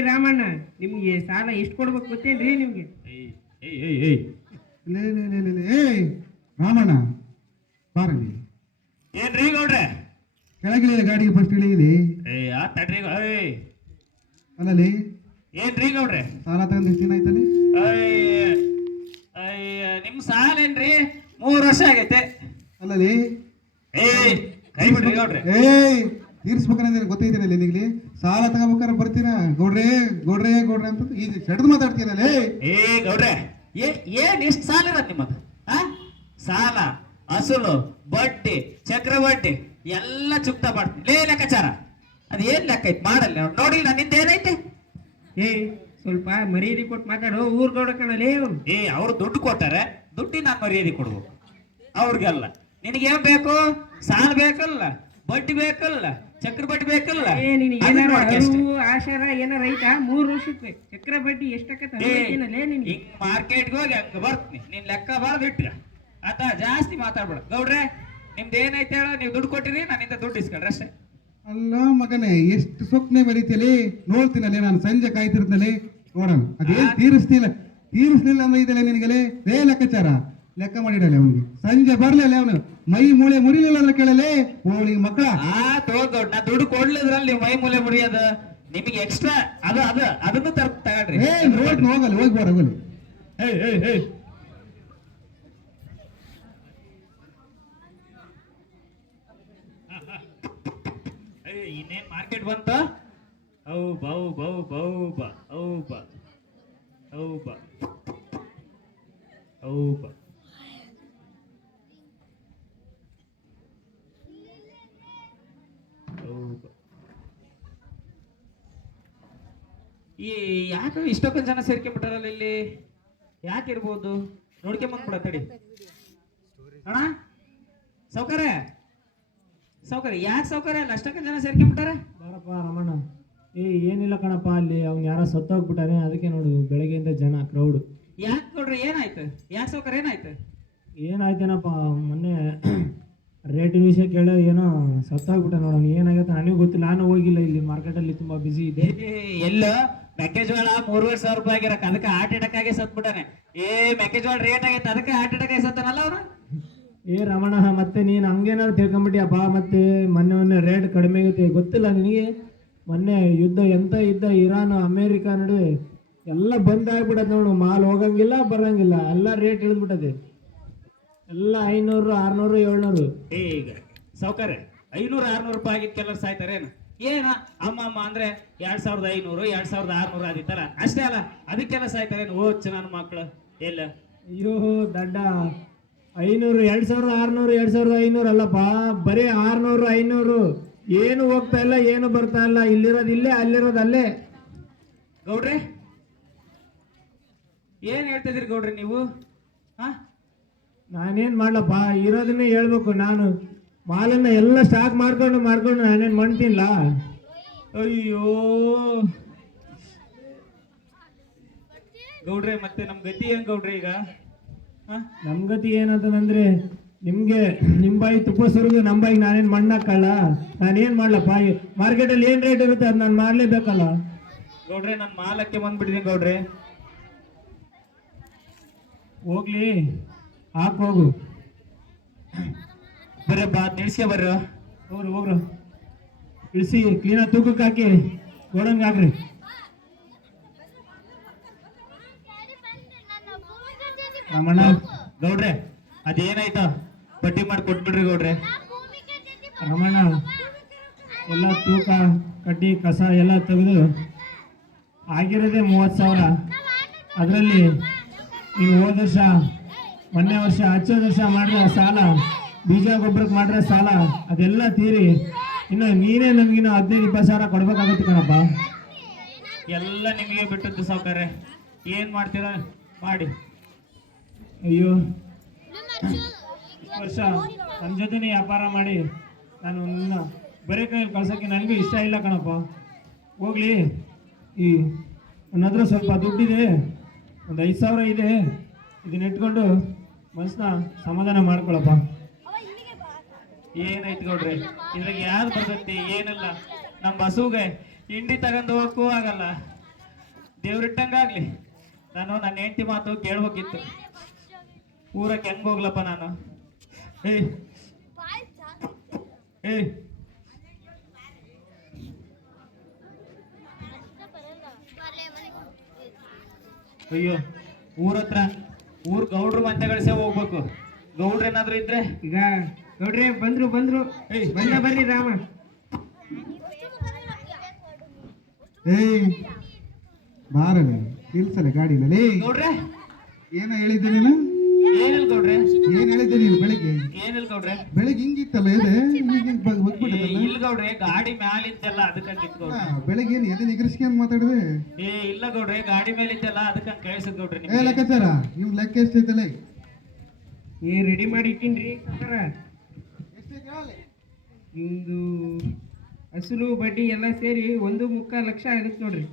ರಾಮಣ್ಣ ನಿಮ್ಗೆ ಸಾಲ ಎಷ್ಟು ಕೊಡ್ಬೇಕು ಗೊತ್ತೇನ್ರಿ ನಿಮ್ಗೆ ಏಯ್ ಏಯ್ ಏಯ್ ಏಯ್ ಏಯ್ ರಾಮಣ್ಣ ಬಾರಲಿ ಏನ್ರಿ ಗೌಡ್ರೆ ಕೆಳಗಿಳಿಯ ಗಾಡಿಗೆ ಫಸ್ಟ್ ಇಳಿಯಿಲಿ ಏಯ್ ಆ ತಡ್ರಿ ಏಯ್ ಅಲ್ಲಲ್ಲಿ ಏನ್ರಿ ಗೌಡ್ರೆ ಸಾಲ ತಗೊಂಡು ಎಷ್ಟು ದಿನ ಆಯ್ತಲ್ಲಿ ಅಯ್ಯ ಅಯ್ಯ ನಿಮ್ ಸಾಲ ಏನ್ರಿ 3 ವರ್ಷ ಆಗೈತೆ ಅಲ್ಲಲ್ಲಿ ಏಯ್ ಕೈ ಬಿಡ್ರಿ ಗೌಡ್ರೆ ಏಯ್ ತೀರ್ಸ್ಬೇಕಂದ್ರೆ ಗೊತ್ತೈತಿರಲ್ಲ ನಿನಗೆ ಸಾಲ ತಗೋಬೇಕಾದ್ರೆ ಬರ್ತೀರಾ ಗೌಡ್ರೆ ಅಂತ ಈಗ ಸೆಡ್ದು ಮಾತಾಡ್ತೀರಲ್ಲೇ ಏ ಗೌಡ್ರೆ ಏನ್ ಇಷ್ಟು ಸಾಲ ಇರತ್ ನಿಮ್ಮದು ಸಾಲ ಅಸಲು ಬಡ್ಡಿ ಚಕ್ರವಡ್ಡಿ ಎಲ್ಲ ಚುಕ್ತಾ ಮಾಡ್ತೀನಿ ಲೇ ಲೆಕ್ಕಾಚಾರ ಅದ್ ಏನ್ ಲೆಕ್ಕ ಐತಿ ಮಾಡಲ್ಲ ನೋಡಿ ನನ್ನಿಂದ ಏನೈತೆ ಏ ಸ್ವಲ್ಪ ಮರ್ಯಾದೆ ಕೊಟ್ಟು ಮಾತಾಡು ಊರ್ ಗೌಡ ಕಣಲೇ ಏ ಅವ್ರು ದುಡ್ಡು ಕೊಟ್ಟಾರೆ ದುಡ್ಡಿ ನಾನು ಮರ್ಯಾದೆ ಕೊಡ್ಬೇಕು ಅವ್ರಿಗೆಲ್ಲ ನಿನಗೇನ್ ಬೇಕು ಸಾಲ ಬೇಕಲ್ಲ ಬಡ್ಡಿ ಬೇಕಲ್ಲ ಚಕ್ರ ಬಡ್ಡಿ ಬೇಕಲ್ಲ ಏ ನೀನು ಅದನ್ನ ಏನಾರ ನೋಡ್ಕೆ ಅಷ್ಟೇ. ಆಶಾರ ಏನಾರ ಐತಾ 3 ವರ್ಷಕ್ಕೆ ಚಕ್ರ ಬಡ್ಡಿ ಎಷ್ಟಕ್ಕತ್ತ ಏನಲೇ ನಿನ್ಗೆ ಹಿಂಗ್ ಮಾರ್ಕೆಟ್ಗೆ ಹೋಗಿ ಹಂಗ ಬರ್ತೀನಿ ನೀನ್ ಲೆಕ್ಕ ಬಾರ್ದು ಇಟ್ಟ ಆತ ಜಾಸ್ತಿ ಮಾತಾಡ್ಬೇಡ ಗೌಡ್ರೆ ನಿಮ್ದು ಏನೈತೆ ಹೇಳ ನೀವು ದುಡ್ಡು ಕೊಟ್ಟಿರಿ ನನ್ನಿಂದ ದುಡ್ಡು ಇಸ್ಕೊಳ್ರಿ ಅಷ್ಟೇ ಅಲ್ಲ ಮಗನೇ ಎಷ್ಟು ಸೊಕ್ನೆ ಬೆಳಿತೀಲಿ ನೋಡ್ತೀನಲ್ಲಿ ನಾನು ಸಂಜೆ ಕಾಯ್ತಿರ್ತನಲ್ಲಿ ನೋಡೋಣ ಅದೇನ್ ತೀರಿಸ್ಲಿಲ್ಲ ಅಂದ್ರೆ ಇದೆಲ್ಲ ನಿನಗಲೇ ರೇ ಲೆಕ್ಕಾಚಾರ ಲೆಕ್ಕ ಮಾಡಿಡಲ್ಲ ಅವನಿಗೆ ಸಂಜೆ ಬರ್ಲಿಲ್ಲ ಅವನು ಮೈ ಮೂಳೆ ಮುರಿಲಿಲ್ಲ ಅಂದ್ರೆ ಕೇಳಲೇ ಅವನಿಗೆ ಮಕ್ಕಳ ತಗೋಡ್ ನಾ ದುಡ್ಡು ಕೊಡ್ಲಿದ್ರಲ್ಲಿ ನೀವು ಮೈ ಮೂಲೆ ಮುರಿಯೋದು ನಿಮಗೆ ಎಕ್ಸ್ಟ್ರಾ ಅದನ್ನು ತಗೊಳ್ರಿ ಹೋಗಲ್ಲ ಹೋಗಿ ಬಾರ ಹೋಗಲಿ ಇನ್ನೇನ್ ಮಾರ್ಕೆಟ್ ಬಂತ ಔ ಬೌ ಬೌ ಬೌ ಬಾ ಔ ಬಾ ಔ ಬಾ ಔ ಬಾ ಈ ಯಾಕೆ ಇಷ್ಟೊಂದು ಜನ ಸೇರ್ಕೊಂಡ್ಬಿಟ್ಟಾರಲ್ಲ ಇಲ್ಲಿ ಯಾಕಿರ್ಬೋದು ನೋಡ್ಕೊಂಬಂದ್ಬಿಡ ತಡಿ ಅಣ್ಣ ಸೌಕರ್ಯ ಯಾಕೆ ಸೌಕರ್ಯ ಅಲ್ಲ ಅಷ್ಟೊಂದು ಜನ ಸೇರ್ಕೊಂಡ್ಬಿಟ್ಟಾರ ಬಾರಪ್ಪ ರಮಣ್ಣ ಏನಿಲ್ಲ ಕಣಪ್ಪ ಅಲ್ಲಿ ಅವ್ನು ಯಾರೋ ಸತ್ತೋಗ್ಬಿಟ್ಟಾನೆ ಅದಕ್ಕೆ ನೋಡು ಬೆಳಗ್ಗೆಯಿಂದ ಜನ ಕ್ರೌಡ್ ಯಾಕೆ ನೋಡ್ರಿ ಏನಾಯ್ತು ಯಾಕೆ ಸೌಕರ್ಯ ಏನಾಯ್ತು ಏನಾಯ್ತೇನಪ್ಪ ಮೊನ್ನೆ ರೇಟಿನ ವಿಷಯ ಕೇಳೋ ಏನೋ ಸತ್ತೋಗ್ಬಿಟ್ಟ ನೋಡೋಣ ಏನಾಗತ್ತೆ ನನಗೂ ಗೊತ್ತಿಲ್ಲ ನಾನು ಹೋಗಿಲ್ಲ ಇಲ್ಲಿ ಮಾರ್ಕೆಟಲ್ಲಿ ತುಂಬ ಬಿಸಿ ಇದೆ ಎಲ್ಲ ಮೆಕ್ಕೆಜೋಳ 3,500 ರೂಪಾಯಿ ಆಗಿರಕ್ ಅದಕ್ಕೆ ಹಾರ್ಟ್ ಅಟ್ಯಾಕ್ ಆಗಿ ಸತ್ಬಿಟ್ಟಾನೆ ಮೆಕ್ಕೆಜೋಳ ರೇಟ್ ಆಗೈತೆ ಅದಕ್ಕೆ ಹಾರ್ಟ್ ಅಟ್ಯಾಕ್ ಆಗಿ ಸತ್ತಾನಲ್ಲ ಅವನು ರಮಣ ಮತ್ತೆ ನೀನು ಹಂಗೇನಾದ್ರು ತಿಳ್ಕೊಂಬಿಟ್ಟಿಯಪ್ಪ ಮತ್ತೆ ಮೊನ್ನೆ ರೇಟ್ ಕಡಿಮೆ ಆಗೈತೆ ಗೊತ್ತಿಲ್ಲ ನಿನಗೆ ಮೊನ್ನೆ ಯುದ್ಧ ಎಂತ ಯುದ್ಧ ಇರಾನ್ ಅಮೇರಿಕಾ ನಡುವೆ ಎಲ್ಲ ಬಂದ್ ಆಗ್ಬಿಟ್ಟದ ನೋಡು ಮಾಲ್ ಹೋಗಂಗಿಲ್ಲ ಬರಂಗಿಲ್ಲ ಎಲ್ಲ ರೇಟ್ ಇಳಿದ್ಬಿಟ್ಟದೆ ಎಲ್ಲ 500 600 700 ಈಗ ಸೌಕರ್ಯ 500 600 ರೂಪಾಯಿ ಆಗಿದ್ ಕೆಲಸ ಸಾಯ್ತಾರೆ ಏನು ಏನ ಅಮ್ಮ ಅಮ್ಮ ಅಂದ್ರೆ 2500 2600 ಆದಿತ್ತಲ್ಲ ಅಷ್ಟೇ ಅಲ್ಲ ಅದಕ್ಕೆಲ್ಲ ಸಾಯ್ತಾರೆ ಓದ್ ನನ್ನ ಮಕ್ಳು ಎಲ್ಲ. ಅಯ್ಯೋ ದಡ್ಡ 500 2600 2500 ಅಲ್ಲಪ್ಪ, ಬರೀ 600 500 ಏನು ಹೋಗ್ತಾ ಇಲ್ಲ, ಏನು ಬರ್ತಾ ಇಲ್ಲ. ಇಲ್ಲಿರೋದು ಇಲ್ಲೇ, ಅಲ್ಲಿರೋದು ಅಲ್ಲೇ. ಗೌಡ್ರೆ ಏನ್ ಹೇಳ್ತಿದ್ರಿ ಗೌಡ್ರೆ ನೀವು? ಹಾ ನಾನೇನ್ ಮಾಡ್ಲಪ್ಪ, ಇರೋದನ್ನೇ ಹೇಳ್ಬೇಕು. ನಾನು ಮಾಲನ್ನ ಎಲ್ಲ ಸ್ಟಾಕ್ ಮಾಡ್ಕೊಂಡು ನಾನೇನ್ ಮಾಡ್ತೀನಿಲ್ಲ. ಅಯ್ಯೋ ಗೌಡ್ರೆ ಮತ್ತೆ ನಮ್ ಗತಿ ಹೆಂಗ್ ಗೌಡ್ರೆ ಈಗ? ಹಾ ನಮ್ ಗತಿ ಏನಂತಂದ್ರೆ ನಿಮ್ಗೆ ನಿಮ್ ಬಾಯಿ ತುಪ್ಪ ಸುರಿದು ನಮ್ ಬಾಯಿಗೆ ನಾನೇನ್ ಮಣ್ಣಾಕಲ್ಲ. ನಾನೇನ್ ಮಾಡ್ಲಪ್ಪ, ಮಾರ್ಕೆಟಲ್ಲಿ ಏನ್ ರೇಟ್ ಇರುತ್ತೆ ಅದು ನಾನು ಮಾಡ್ಲೇಬೇಕಲ್ಲ. ಗೌಡ್ರೆ ನನ್ ಮಾಲಕ್ಕೆ ಬಂದ್ಬಿಟ್ಟಿದೀನಿ ಗೌಡ್ರೆ. ಹೋಗ್ಲಿ ಹಾಕೋಗು. ಬರ್ರಪ್ಪ ತಿಳಿಸ್ಕೆ ಬರ್ರ. ಹೋಗ್ರು ಇಳಿಸಿ ಕ್ಲೀನಾಗಿ ತೂಕಕ್ಕೆ ಹಾಕಿ ಗೋಡಂಗ್ ಹಾಕ್ರಿ. ರಮಣ ಗೌಡ್ರೆ ಅದೇನಾಯ್ತ ಪಟ್ಟಿ ಮಾಡಿ ಕೊಟ್ಬಿಡ್ರಿ ಗೌಡ್ರೆ. ರಮಣ ಎಲ್ಲ ತೂಕ ಕಡ್ಡಿ ಕಸ ಎಲ್ಲ ತೆಗೆದು ಆಗಿರೋದೇ 30,000. ಅದರಲ್ಲಿ ನೀನು ಹೋದ ವರ್ಷ ಮೊನ್ನೆ ವರ್ಷ ಹಚ್ಚೋದು ವರ್ಷ ಮಾಡಿರೋ ಸಾಲ, ಬೀಜ ಗೊಬ್ಬರಕ್ಕೆ ಮಾಡಿರೋ ಸಾಲ ಅದೆಲ್ಲ ತೀರಿ ಇನ್ನು ನೀನೇ ನಮಗಿನ್ನು 15-20,000 ಕೊಡ್ಬೇಕಾಗುತ್ತೆ ಕಣಪ್ಪ. ಎಲ್ಲ ನಿಮಗೆ ಬಿಟ್ಟದ್ದು ಸಾವ್ಕಾರೆ, ಏನ್ ಮಾಡ್ತೀರಾ ಮಾಡಿ. ಅಯ್ಯೋ ಇಷ್ಟು ವರ್ಷ ನನ್ನ ಜೊತೆನೇ ವ್ಯಾಪಾರ ಮಾಡಿ ನಾನು ನಿನ್ನ ಬರೀ ಕೈಯಲ್ಲಿ ಕಳ್ಸೋಕ್ಕೆ ನನಗೂ ಇಷ್ಟ ಇಲ್ಲ ಕಣಪ್ಪ. ಹೋಗ್ಲಿ, ಈ ನನ್ನ ಹತ್ರ ಸ್ವಲ್ಪ ದುಡ್ಡಿದೆ, ಒಂದು 5,000 ಇದೆ, ಇದನ್ನ ಇಟ್ಕೊಂಡು ಮನಸ್ಸನ್ನ ಸಮಾಧಾನ ಮಾಡ್ಕೊಳಪ್ಪ. ಏನಾಯ್ತು ಗೌಡ್ರೆ ಇದ್ರಾಗ ಯಾವ್ದು ಬರ್ತೈತಿ ಏನಿಲ್ಲ. ನಮ್ಮ ಬಸುಗೆ ಹಿಂಡಿ ತಗೊಂಡು ಹೋಗಕ್ಕೂ ಆಗಲ್ಲ. ದೇವ್ರಿಟ್ಟಂಗಾಗ್ಲಿ ನಾನು ನನ್ನ ಹೆಂಡತಿ ಮಾತು ಕೇಳ್ಬೇಕಿತ್ತು. ಊರಕ್ಕೆ ಹೆಂಗ್ ಹೋಗ್ಲಪ್ಪ ನಾನು? ಏಯ್ ಏಯ್ ಅಯ್ಯೋ ಊರ್ ಗೌಡ್ರು ಮಂತೆ ಗಳಿಸೇ ಹೋಗ್ಬೇಕು. ಗೌಡ್ರು ಏನಾದ್ರು ಇದ್ರೆ ಈಗ ನೋಡ್ರಿ ಬಂದ್ರು ಬರ್ರಿ ರಾಮ. ಏಯ್ ಬಾರಲೆ ನಿಲ್ಸಲೆ ಗಾಡಿನಲ್ಲಿ. ಗೌಡ್ರೆ ಏನ ಹೇಳಿದ್ದೆ ನೀನು? ಏನಿಲ್ಲ ಗೌಡ್ರೆ. ಏನ್ ಹೇಳಿದ್ದೆ ನೀನು ಬೆಳಿಗ್ಗೆ? ಏನಿಲ್ಲ ಗೌಡ್ರೆ. ಬೆಳಿಗ್ಗೆ ಹಿಂಗಿತ್ತಲ್ಲ ಇದೆ ಇಲ್ಲ ಗೌಡ್ರೆ ಗಾಡಿ ಮ್ಯಾಲ ಇದ್ದಲ್ಲ ಅದಕ್ಕ ಕಿತ್ಗೌಡ್ರೆ. ಬೆಳಿಗ್ಗೆ ಏನ್ ಎದೆ ನಿಗರ್ಸ್ಕೊಂಡ್ ಮಾತಾಡಿದೆ? ಇಲ್ಲ ಗೌಡ್ರೆ ಗಾಡಿ ಮೇಲೆ ಇದ್ದಲ್ಲ ಅದಕ್ಕ ಕೇಳಿಸದ್ ಗೌಡ್ರೆ. ಏ ಲೆಕ್ಕಾಚಾರ ನಿಮ್ ಲೆಕ್ಕ ಎಷ್ಟೈತಲ್ಲ? ರೆಡಿ ಮಾಡಿ ಇಟ್ಟಿನ್ರಿ ನಿಮ್ದು ಅಸಲು ಬಡ್ಡಿ ಎಲ್ಲ ಸೇರಿ 1.25 ಲಕ್ಷ ಆಗುತ್ತೆ ನೋಡ್ರಿ.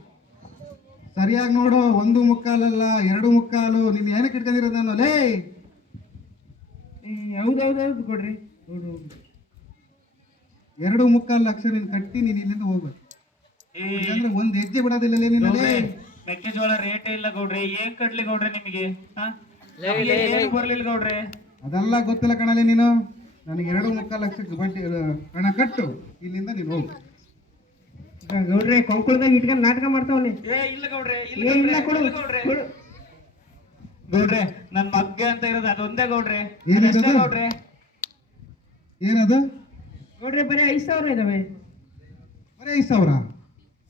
ಸರಿಯಾಗಿ ನೋಡು, 1.25 ಅಲ್ಲ 2.25. ನಿನ್ ಏನಕ್ಕೆ ಇಟ್ಕೊಂಡಿರೋದು ನಾನು? ಲೇ ಹೌದೌದೌದು ಕೊಡ್ರಿ. 2.25 ಲಕ್ಷ ನೀನ್ ಕಟ್ಟಿ ನೀನ್ ಇಲ್ಲಿಂದ ಹೋಗ್ಬೇಕು. ಅಂದ್ರೆ ಒಂದ್ ಹೆಜ್ಜೆ ಬಿಡೋದಿಲ್ಲ ನೀನು. ಮೆಕ್ಕೆಜೋಳ ರೇಟೇ ಇಲ್ಲ ಗೌಡ್ರೆ, ಏನ್ ಕಟ್ಲಿ ಗೌಡ್ರೆ ನಿಮಗೆ? ಬರ್ಲಿಲ್ಲ ಗೌಡ್ರೆ. ಅದೆಲ್ಲ ಗೊತ್ತಿಲ್ಲ ಕಣಲೆ ನೀನು. ನನಗೆ 2.25 ಲಕ್ಷಕ್ಕೆ ಬಡ್ಡಿ ಹಣ ಕಟ್ಟು, ಇಲ್ಲಿಂದ ನೀನು ಹೋಗು. ಗೌಡ್ರೆ ಕೊಂಕುಳದಾಗ ಇಟ್ಕೊಂಡು ನಾಟಕ ಮಾಡ್ತಾವನೆ. ಇಲ್ಲ ಗೌಡ್ರೆ ಇಲ್ಲ ಕೊಡು ಗೌಡ್ರೆ ನನ್ ಮಗ್ಗೆ ಅಂತ ಇರೋದು ಅದೊಂದೇ ಗೌಡ್ರೆ. ಏನದು? ಗೌಡ್ರೆ ಏನದು? ಗೌಡ್ರೆ ಬರೀ 5,000 ಇದಾವೆ. ಬರೀ 5,000?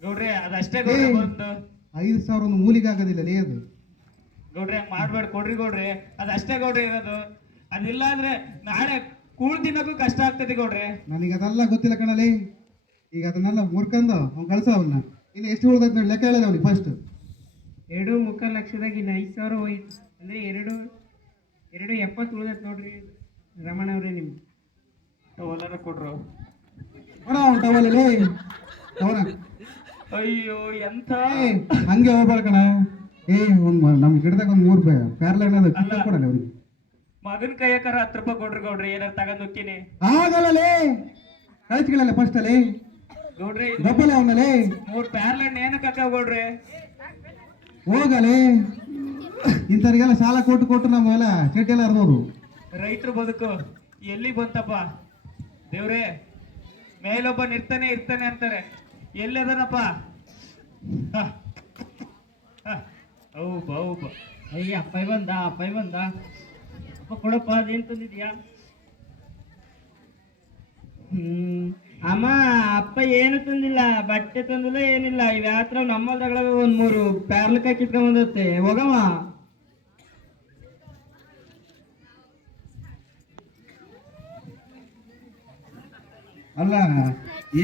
ಗೌಡ್ರೆ ಅದಷ್ಟೇ ಗೌಡ್ರೆ. ಒಂದು 5,000 ಒಂದು ಮೂಲಿಗೆ ಆಗೋದಿಲ್ಲ ಲೇ ಅದು. ಗೌಡ್ರೆ ಮಾಡ್ಬೇಡ ಕೊಡ್ರಿ ಗೌಡ್ರೆ, ಅದಷ್ಟೇ ಗೌಡ್ರೆ ಇರೋದು. ಅದಿಲ್ಲ ಅಂದ್ರೆ ನಾಳೆ ಕೂಳ್ ತಿನ್ನೋಕ್ಕೂ ಕಷ್ಟ ಆಗ್ತದೆ ಗೌಡ್ರೆ. ನನಗೆ ಅದೆಲ್ಲ ಗೊತ್ತಿಲ್ಲ ಕಣಲಿ. ಈಗ ಅದನ್ನೆಲ್ಲ ಮುರ್ಕೊಂಡು ಅವ್ನು ಕಳ್ಸ ಅವನ್ನ. ಇನ್ನು ಎಷ್ಟು ಉಳ್ದೈತೆ ನೋಡಿ ಲೆಕ್ಕ ಹೇಳಿದ ಅವ್ನಿಗೆ ಫಸ್ಟ್. 2.25 ಲಕ್ಷದಾಗ ಇನ್ನು 5,000 ಹೋಯ್ತು ಅಂದ್ರೆ 2.70 ಉಳ್ದೈತೆ ನೋಡ್ರಿ ರಮಣ ಅವ್ರೆ. ನಿಮ್ಗೆ ಟವಲರ ಕೊಡ್ರು. ನೋಡ ಅವ್ನು ಟವಲಲ್ಲಿ ಅವನ. ಅಯ್ಯೋ ಎಂತ ಹಂಗೆ ಹೋಗ್ಬಾರ ಕಣ. ನಮ್ ಗಿಡದಾಗ ಒಂದು 3 ಪ್ಯಾರ್ಲೈನ್ ಅದ ಕಿತ್ತ ಕೊಡಲ್ಲ ಅವ್ರಿಗೆ. ಮಗನ ಕೈಯಾಕಾರ 10 ರೂಪಾಯಿ ಕೊಡ್ರಿ ಗೌಡ್ರಿ, ಏನಾರು ತಗೊಂಡ್ ಹೋಗ್ತೀನಿ. ಆಗಲ್ಲೇ ಕಳ್ಸಿಗಳಲ್ಲ ಫಸ್ಟ್ ಅಲ್ಲಿ ಗೌಡ್ರಿ ಡಬ್ಬಲ್ ಅವನಲ್ಲಿ 3 ಪ್ಯಾರ್ಲೆಂಡ್ ಏನಕ್ಕೆ ಹಾಕ ಗೌಡ್ರಿ? ಹೋಗಲೇ ಇಂಥವ್ರಿಗೆಲ್ಲ ಸಾಲ ಕೊಟ್ಟು ನಮ್ಗೆಲ್ಲ ಚಟ್ಟಿ ಎಲ್ಲ ಹರಿದೋದು. ರೈತರು ಬದುಕು ಎಲ್ಲಿ ಬಂತಪ್ಪ ದೇವ್ರೆ? ಮೇಲೊಬ್ಬ ಇರ್ತಾನೆ ಅಂತಾರೆ, ಎಲ್ಲದನಪ್ಪ? ಹೌಬ ಅಯ್ಯ ಅಪ್ಪಾಯಿ ಬಂದ ಅಪ್ಪ ಕೊಡಪ್ಪ, ಅದೇನ್ ತಂದಿದ್ಯಾ? ಅಮ್ಮ ಅಪ್ಪ ಏನು ತಂದಿಲ್ಲ, ಬಟ್ಟೆ ತಂದಿಲ್ಲ, ಏನಿಲ್ಲ. ಇವ್ ಯಾತ್ರ ನಮ್ಮದ್ರಗಳ ಒಂದ್ 3 ಪ್ಯಾರ್ಲಕಾಯಿ ಕಿತ್ಕೊಂಡ್ ಬಂದತ್ತೆ. ಹೋಗಮ್ಮ. ಅಲ್ಲ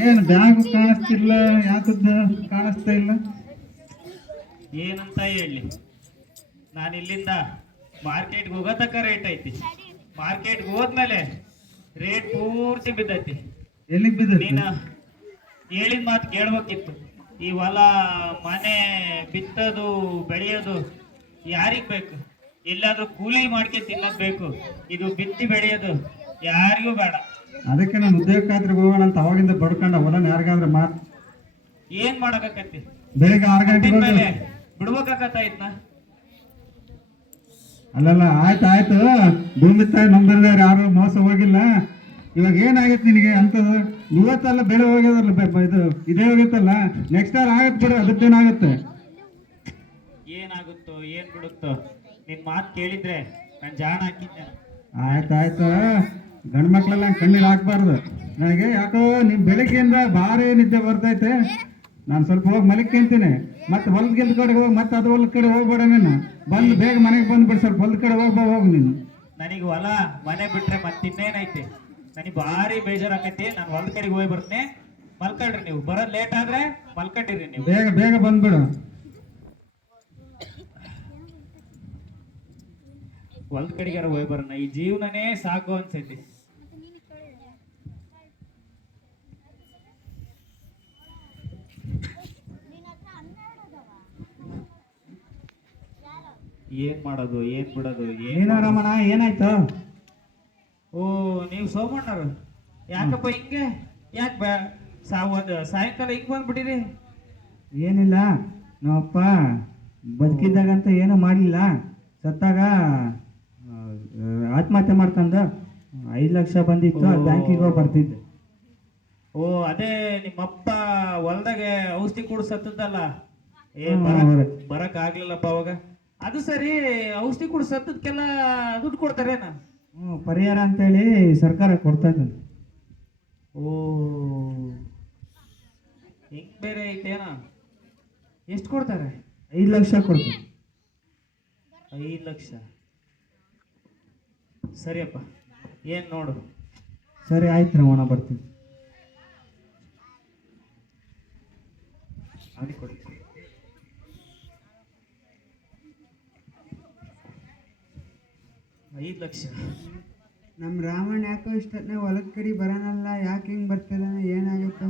ಏನು ಬ್ಯಾಗ್ ಕಾಣಿಸ್ತಿಲ್ಲ, ಯಾಕದ್ದು ಕಾಣಿಸ್ತಾ ಇಲ್ಲ? ಏನಂತ ಹೇಳಿ, ನಾನು ಇಲ್ಲಿಂದ ಮಾರ್ಕೆಟ್ಗೆ ಹೋಗೋ ತಕ್ಕ ರೇಟ್ ಐತಿ. ಮಾರ್ಕೆಟ್ಗೆ ಹೋದ್ಮೇಲೆ ರೇಟ್ ಪೂರ್ತಿ ಬಿದ್ದೈತಿ. ಎಲ್ಲಿಗೆ ಬಿದ್ದೈತಿ? ನೀನು ಹೇಳಿದ ಮಾತು ಕೇಳ್ಬೇಕಿತ್ತು. ಈ ಹೊಲ ಮನೆ ಬಿತ್ತೋದು ಬೆಳೆಯೋದು ಯಾರಿಗ್ ಬೇಕು? ಎಲ್ಲಾದ್ರೂ ಕೂಲಿ ಮಾಡ್ಕೆ ತಿನ್ನೋದು ಬೇಕು. ಇದು ಬಿತ್ತಿ ಬೆಳೆಯೋದು ಯಾರಿಗೂ ಬೇಡ. ಅದಕ್ಕೆ ನಾನು ಉದ್ಯೋಗ ಖಾತ್ರಿಗೆ ಹೋಗೋಣ ಅಂತ ಅವಾಗಿಂದ ಬಡ್ಕೊಂಡ ಹೊಲನ ಯಾರಿಗಾದ್ರೆ ಮಾತು. ಏನ್ ಮಾಡಕತ್ತಿ? ಬೆಳಿಗ್ಗೆ 6 ಗಂಟೆಗೆ ಮೇಲೆ ಬಿಡ್ಬೇಕಾಗತ್ತ ಇದ್ನ. ಅಲ್ಲಲ್ಲ, ಆಯ್ತು ಭೂಮಿ ತಾಯಿ ನಂಬಿರ್ದವ್ರು ಯಾರು ಮೋಸ ಹೋಗಿಲ್ಲ. ಇವಾಗ ಏನಾಗೈತೆ ನಿನಗೆ ಅಂತದ್ದು? ಇವತ್ತೆಲ್ಲ ಬೆಳೆ ಹೋಗ್ಯದಲ್ಲ, ಇದು ಇದೇ ಹೋಗಿತ್ತಲ್ಲ. ನೆಕ್ಸ್ಟ್ ಟೈಮ್ ಆಗತ್ತೆ ಬಿಡು, ಅದಕ್ಕೇನಾಗುತ್ತೆ? ಏನಾಗುತ್ತೋ ಏನ್ ಬಿಡುತ್ತೋ, ನಿನ್ ಮಾತು ಕೇಳಿದ್ರೆ ನಾನು ಜಾಣ ಹಾಕಿದ್ದೆ. ಆಯ್ತು ಗಂಡು ಮಕ್ಳೆಲ್ಲ ಕಣ್ಣಿಗೆ ಹಾಕ್ಬಾರ್ದು. ನನಗೆ ಯಾಕೋ ನಿಮ್ ಬೆಳಗ್ಗೆಯಿಂದ ಭಾರಿ ನಿದ್ದೆ ಬರ್ತೈತೆ. ನಾನು ಸ್ವಲ್ಪ ಹೋಗಿ ಮಲಿಕ್ಕೊಂತೀನಿ. ಮತ್ತೆ ಹೊಲದ ಗಿಲ್ದ ಕಡೆಗೆ ಹೋಗಿ ಮತ್ತೆ ಅದು ಹೊಲದ ಕಡೆ ಹೋಗ್ಬೇಡ. ನೀನು ಬಂದು ಬೇಗ ಮನೆಗೆ ಬಂದ್ಬಿಡು. ಸ್ವಲ್ಪ ಹೊಲದ ಕಡೆ ಹೋಗು ನೀನು. ನನಗೆ ಹೊಲ ಮನೆ ಬಿಟ್ರೆ ಮತ್ತಿನ್ನೇನೈತಿ? ನನಗೆ ಭಾರಿ ಬೇಜಾರಾಕೈತಿ. ನಾನು ಹೊಲದ ಕಡೆಗೆ ಹೋಗಿ ಬರ್ತೀನಿ. ಮಲ್ಕೊಳ್ರಿ ನೀವು. ಬರೋದು ಲೇಟ್ ಆದ್ರೆ ಮಲ್ಕೊಂಡಿರಿ ನೀವು. ಬೇಗ ಬಂದ್ಬಿಡು. ಹೊಲದ ಕಡೆಗಾರ ಹೋಗಿ ಬರೋಣ. ಈ ಜೀವನನೇ ಸಾಕು ಅನ್ಸೈತಿ. ಏನ್ ಮಾಡೋದು ಏನ್ ಬಿಡೋದು ಏನೋ ರಮಣ, ಏನಾಯ್ತು? ಓ, ನೀವು ಸೋಮಣ್ಣರು. ಯಾಕಪ್ಪ ಹಿಂಗೆ? ಯಾಕೆ ಸಾಯಂಕಾಲ ಹಿಂಗ್ ಬಂದ್ಬಿಟ್ಟಿರಿ? ಏನಿಲ್ಲ, ನಮ್ಮಪ್ಪ ಬದುಕಿದ್ದಾಗಂತ ಏನೂ ಮಾಡಲಿಲ್ಲ. ಸತ್ತಾಗ ಆತ್ಮಹತ್ಯೆ ಮಾಡ್ಕೊಂಡ 5 ಲಕ್ಷ ಬಂದಿತ್ತು. ಬ್ಯಾಂಕಿಗೆ ಹೋಗಿ ಬರ್ತಿದ್ದೆ. ಓ, ಅದೇ ನಿಮ್ಮಪ್ಪ ಹೊಲ್ದಾಗೆ ಔಷಧಿ ಕೂಡ ಸತ್ತದಲ್ಲ? ಬರಕ್ ಆಗ್ಲಿಲ್ಲಪ್ಪ ಅವಾಗ. ಅದು ಸರಿ, ಔಷಧಿ ಕೂಡ ಸತ್ತದಕ್ಕೆಲ್ಲ ದುಡ್ಡು ಕೊಡ್ತಾರೇನ? ಪರಿಹಾರ ಅಂತೇಳಿ ಸರ್ಕಾರ ಕೊಡ್ತಾ ಇದ್ದಾನೆ. ಓ, ಹಿಂಗ್ ಬೇರೆ ಐತೇನ? ಎಷ್ಟು ಕೊಡ್ತಾರೆ? 5 ಲಕ್ಷ ಕೊಡ್ತಾರೆ. 5 ಲಕ್ಷ? ಸರಿಯಪ್ಪ, ಏನ್ ನೋಡು. ಸರಿ ಆಯ್ತು ರಮಣ, ಬರ್ತೀನಿ. ಅವನಿಗೆ ಕೊಡಿ. 5 ಲಕ್ಷ? ನಮ್ಮ ರಾಮಣ್ಣ ಯಾಕೋ ಇಷ್ಟೊತ್ತನೇ ಹೊಲದ ಕಡೆ ಬರೋನಲ್ಲ, ಯಾಕೆ ಹಿಂಗೆ ಬರ್ತಿದ್ದಾನೆ, ಏನಾಗುತ್ತೆ?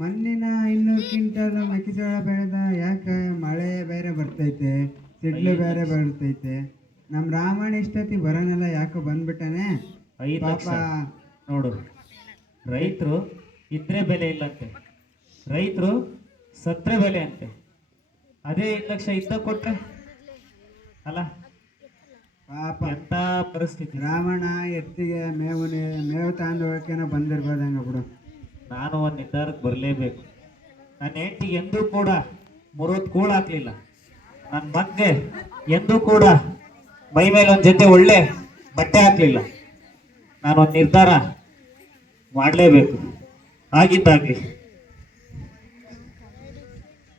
ಮಣ್ಣಿನ 200 ಕ್ವಿಂಟಲ್ ಮೆಕ್ಕೆಜೋಳ ಬೆಳೆದ, ಯಾಕೆ? ಮಳೆ ಬೇರೆ ಬರ್ತೈತೆ, ಸಿಡ್ಲು ಬೇರೆ ಬರ್ತೈತೆ. ನಮ್ಮ ರಾಮಣ್ಣ ಇಷ್ಟೊತ್ತಿ ಬರೋನಲ್ಲ, ಯಾಕೋ ಬಂದ್ಬಿಟ್ಟಾನೆ 5 ಲಕ್ಷ? ನೋಡು, ರೈತರು ಇದ್ರೆ ಬೆಲೆ ಇಲ್ಲಂತೆ, ರೈತರು ಸತ್ರೆ ಬೆಲೆ ಅಂತೆ. ಅದೇ 5 ಲಕ್ಷ ಇದ್ದ ಕೊಟ್ರೆ ಅಲ್ಲ? ಪಾಪ ಎಂತ ಪರಿಸ್ಥಿತಿ. ರಾಮಣ್ಣ ಎತ್ತಿಗೆ ಮೇವು ತಗೊಂಡೋಗಕ್ಕೇನೋ ಬಂದಿರ್ಬೋದಂಗ ಬಿಡು. ನಾನು ಒಂದು ನಿರ್ಧಾರಕ್ಕೆ ಬರಲೇಬೇಕು. ನನ್ನ ಹೆಂಡತಿಗೆ ಎಂದೂ ಕೂಡ 30 ಕೂಳು ಹಾಕ್ಲಿಲ್ಲ. ನನ್ನ ಮಗ್ಗೆ ಎಂದೂ ಕೂಡ ಮೈ ಮೇಲೆ ಒಂದು ಜೊತೆ ಒಳ್ಳೆ ಬಟ್ಟೆ ಹಾಕ್ಲಿಲ್ಲ. ನಾನೊಂದು ನಿರ್ಧಾರ ಮಾಡಲೇಬೇಕು, ಆಗಿದ್ದಾಗ್ಲಿ.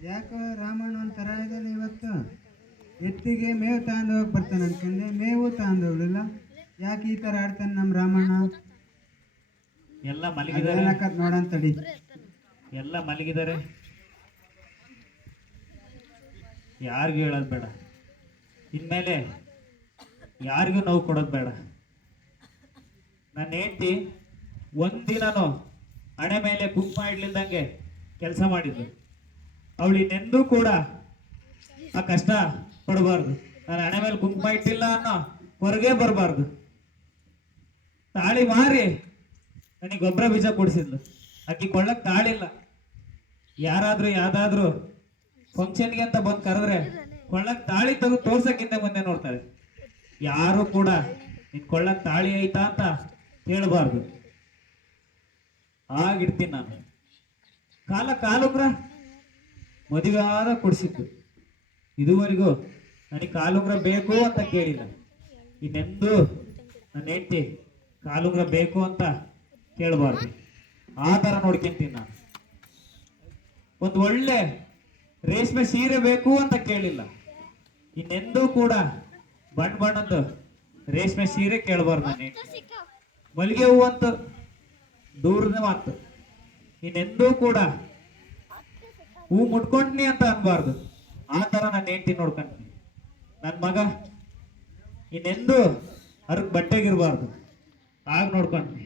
ಯಾಕೋ ರಾಮಣ್ಣ ಒಂಥರ ಇದ್ದಾನೆ ಇವತ್ತು. ಎತ್ತಿಗೆ ಮೇವು ತಗೊಂಡು ಹೋಗಿ ಬರ್ತಾನೆ ಅನ್ಕೊಂಡೆ, ಮೇವು ತಗೊಂಡು ಹೋಗ್ಲಿಲ್ಲ. ಯಾಕೆ ಈ ಥರ ಆಡ್ತಾನೆ ನಮ್ಮ ರಾಮಣ್ಣ? ಎಲ್ಲ ಮಲಗಿದ್ದಾರೆ, ನೋಡೋಣ ತಡಿ. ಎಲ್ಲ ಮಲಗಿದ್ದಾರೆ. ಯಾರಿಗೂ ಹೇಳೋದು ಬೇಡ, ಇನ್ಮೇಲೆ ಯಾರಿಗೂ ನೋವು ಕೊಡೋದು ಬೇಡ. ನನ್ನ ಹೆಂಡತಿ ಒಂದಿನೂ ಹಣೆ ಮೇಲೆ ಕುಂಕುಮ ಇಡ್ಲಿದ್ದಂಗೆ ಕೆಲಸ ಮಾಡಿದ್ಲು. ಅವಳು ಇನ್ನೆಂದೂ ಕೂಡ ಆ ಕಷ್ಟ ಪಡಬಾರ್ದು. ನಾನು ಹಣೆ ಮೇಲೆ ಕುಂಕುಮ ಇಟ್ಟಿಲ್ಲ ಅನ್ನೋ ಹೊರಗೆ ಬರಬಾರ್ದು. ತಾಳಿ ಮಾರಿ ನನಗೆ ಗೊಬ್ಬರ ಬೀಜ ಕೊಡಿಸಿದ್ಲು. ಆಕಿ ಕೊಳ್ಳಕ್ ತಾಳಿಲ್ಲ. ಯಾರಾದ್ರೂ ಯಾವ್ದಾದ್ರು ಫಂಕ್ಷನ್ಗೆ ಅಂತ ಬಂದು ಕರೆದ್ರೆ ಕೊಳ್ಳಕ್ ತಾಳಿ ತೆಗೆದು ತೋರ್ಸಕ್ಕಿಂತ ಮುಂದೆ ನೋಡ್ತಾರೆ. ಯಾರು ಕೂಡ ನಿನ್ ಕೊಳ್ಳಕ್ ತಾಳಿ ಐತಾ ಅಂತ ಹೇಳಬಾರ್ದು. ಆಗಿರ್ತೀನಿ ನಾನು. ಕಾಲುಂಗ್ರ ಮದುವೆ ಆದ ಕೊಡಿಸಿದ್ದು. ಇದುವರೆಗೂ ನನಗೆ ಕಾಲುಂಗ್ರ ಬೇಕು ಅಂತ ಕೇಳಿಲ್ಲ. ಇನ್ನೆಂದು ನನ್ನ ಹೆಂಡತಿ ಕಾಲುಂಗ್ರ ಬೇಕು ಅಂತ ಕೇಳಬಾರ್ದು. ಆ ಥರ ನೋಡ್ಕೊಂತೀನಿ ನಾನು. ಒಂದು ಒಳ್ಳೆ ರೇಷ್ಮೆ ಸೀರೆ ಬೇಕು ಅಂತ ಕೇಳಿಲ್ಲ. ಇನ್ನೆಂದೂ ಕೂಡ ಬಣ್ಣದ್ದು ರೇಷ್ಮೆ ಸೀರೆ ಕೇಳಬಾರ್ದು ನಾನು. ಮಲ್ಲಿಗೆ ಹೂವು ಅಂತ ದೂರದ ಮಾತು. ಇನ್ನೆಂದೂ ಕೂಡ ಹೂ ಮುಟ್ಕೊಂಡ್ನಿ ಅಂತ ಅನ್ಬಾರ್ದು. ಆ ಥರ ನಾನು ಹೆಂಡತಿ ನೋಡ್ಕೊಂತೀನಿ. ನನ್ನ ಮಗ ಇನ್ನೆಂದೂ ಹರಕ್ ಬಟ್ಟೆಗಿರ್ಬಾರ್ದು. ಆಗ ನೋಡ್ಕೊಂತೀನಿ.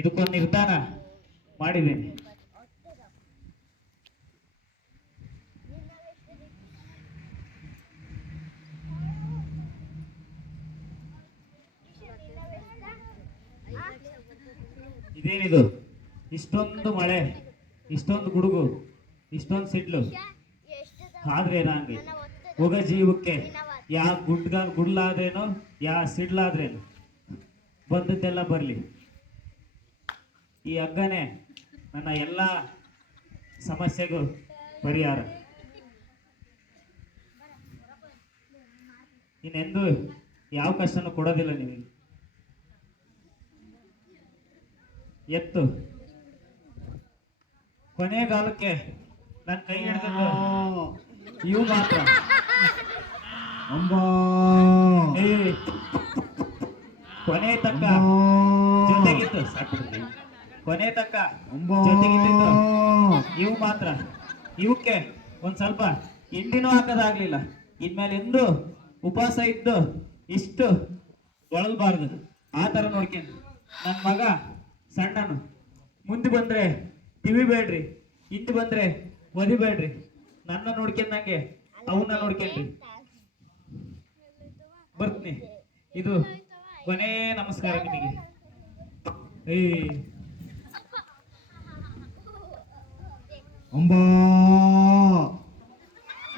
ಇದಕ್ಕೊಂದು ನಿರ್ಧಾರ ಮಾಡಿದ್ದೀನಿ. ಇದೇನಿದು? ಇಷ್ಟೊಂದು ಮಳೆ, ಇಷ್ಟೊಂದು ಗುಡುಗು, ಇಷ್ಟೊಂದು ಸಿಡ್ಲು, ಆದ್ರೆ ನಂಗೆ ಹೋಗ ಜೀವಕ್ಕೆ ಯಾ ಗುಡ್ಲಾದ್ರೇನು, ಯಾ ಸಿಡ್ಲಾದ್ರೇನು, ಬಂದದ್ದೆಲ್ಲ ಬರಲಿ. ಈ ಹಗ್ಗನೇ ನನ್ನ ಎಲ್ಲ ಸಮಸ್ಯೆಗೂ ಪರಿಹಾರ. ಇನ್ನೆಂದು ಯಾವ ಕಷ್ಟನೂ ಕೊಡೋದಿಲ್ಲ ನಿಮಗೆ. ಎತ್ತು ಕೊನೆಗಾಲಕ್ಕೆ ನನ್ನ ಕೈ ಹಿಡಿದದ್ದು ಇವು ಮಾತ್ರ. ಏ, ಕೊನೆ ತಕ್ಕ ಜೊತೆಗಿತ್ತು, ಸಾಕ್ಬಿಡ್ತೀನಿ. ಕೊನೆ ತಕ್ಕ ಜೊತೆಗಿದ್ದು ಇವು ಮಾತ್ರ. ಇವಕ್ಕೆ ಒಂದ್ ಸ್ವಲ್ಪ ಹಿಂಡಿನೂ ಹಾಕೋದಾಗ್ಲಿಲ್ಲ. ಇನ್ಮೇಲೆ ಎಂದು ಉಪವಾಸ ಇದ್ದು ಇಷ್ಟು ಬಳಲ್ಬಾರ್ದು. ಆ ಥರ ನೋಡ್ಕೊಂಡು ನನ್ನ ಮಗ ಸಣ್ಣನು ಮುಂದೆ ಬಂದ್ರೆ ತಿವಿಬೇಡ್ರಿ, ಹಿಂದೆ ಬಂದ್ರೆ ಒದಿಬೇಡ್ರಿ. ನನ್ನ ನೋಡ್ಕೊಂಡಂಗೆ ಅವನ್ನ ನೋಡ್ಕೊಂಡ್ರಿ. ಬರ್ತೀನಿ. ಇದು ಕೊನೆ ನಮಸ್ಕಾರ ನಿಮಗೆ. ಏ ಅಂಬಾ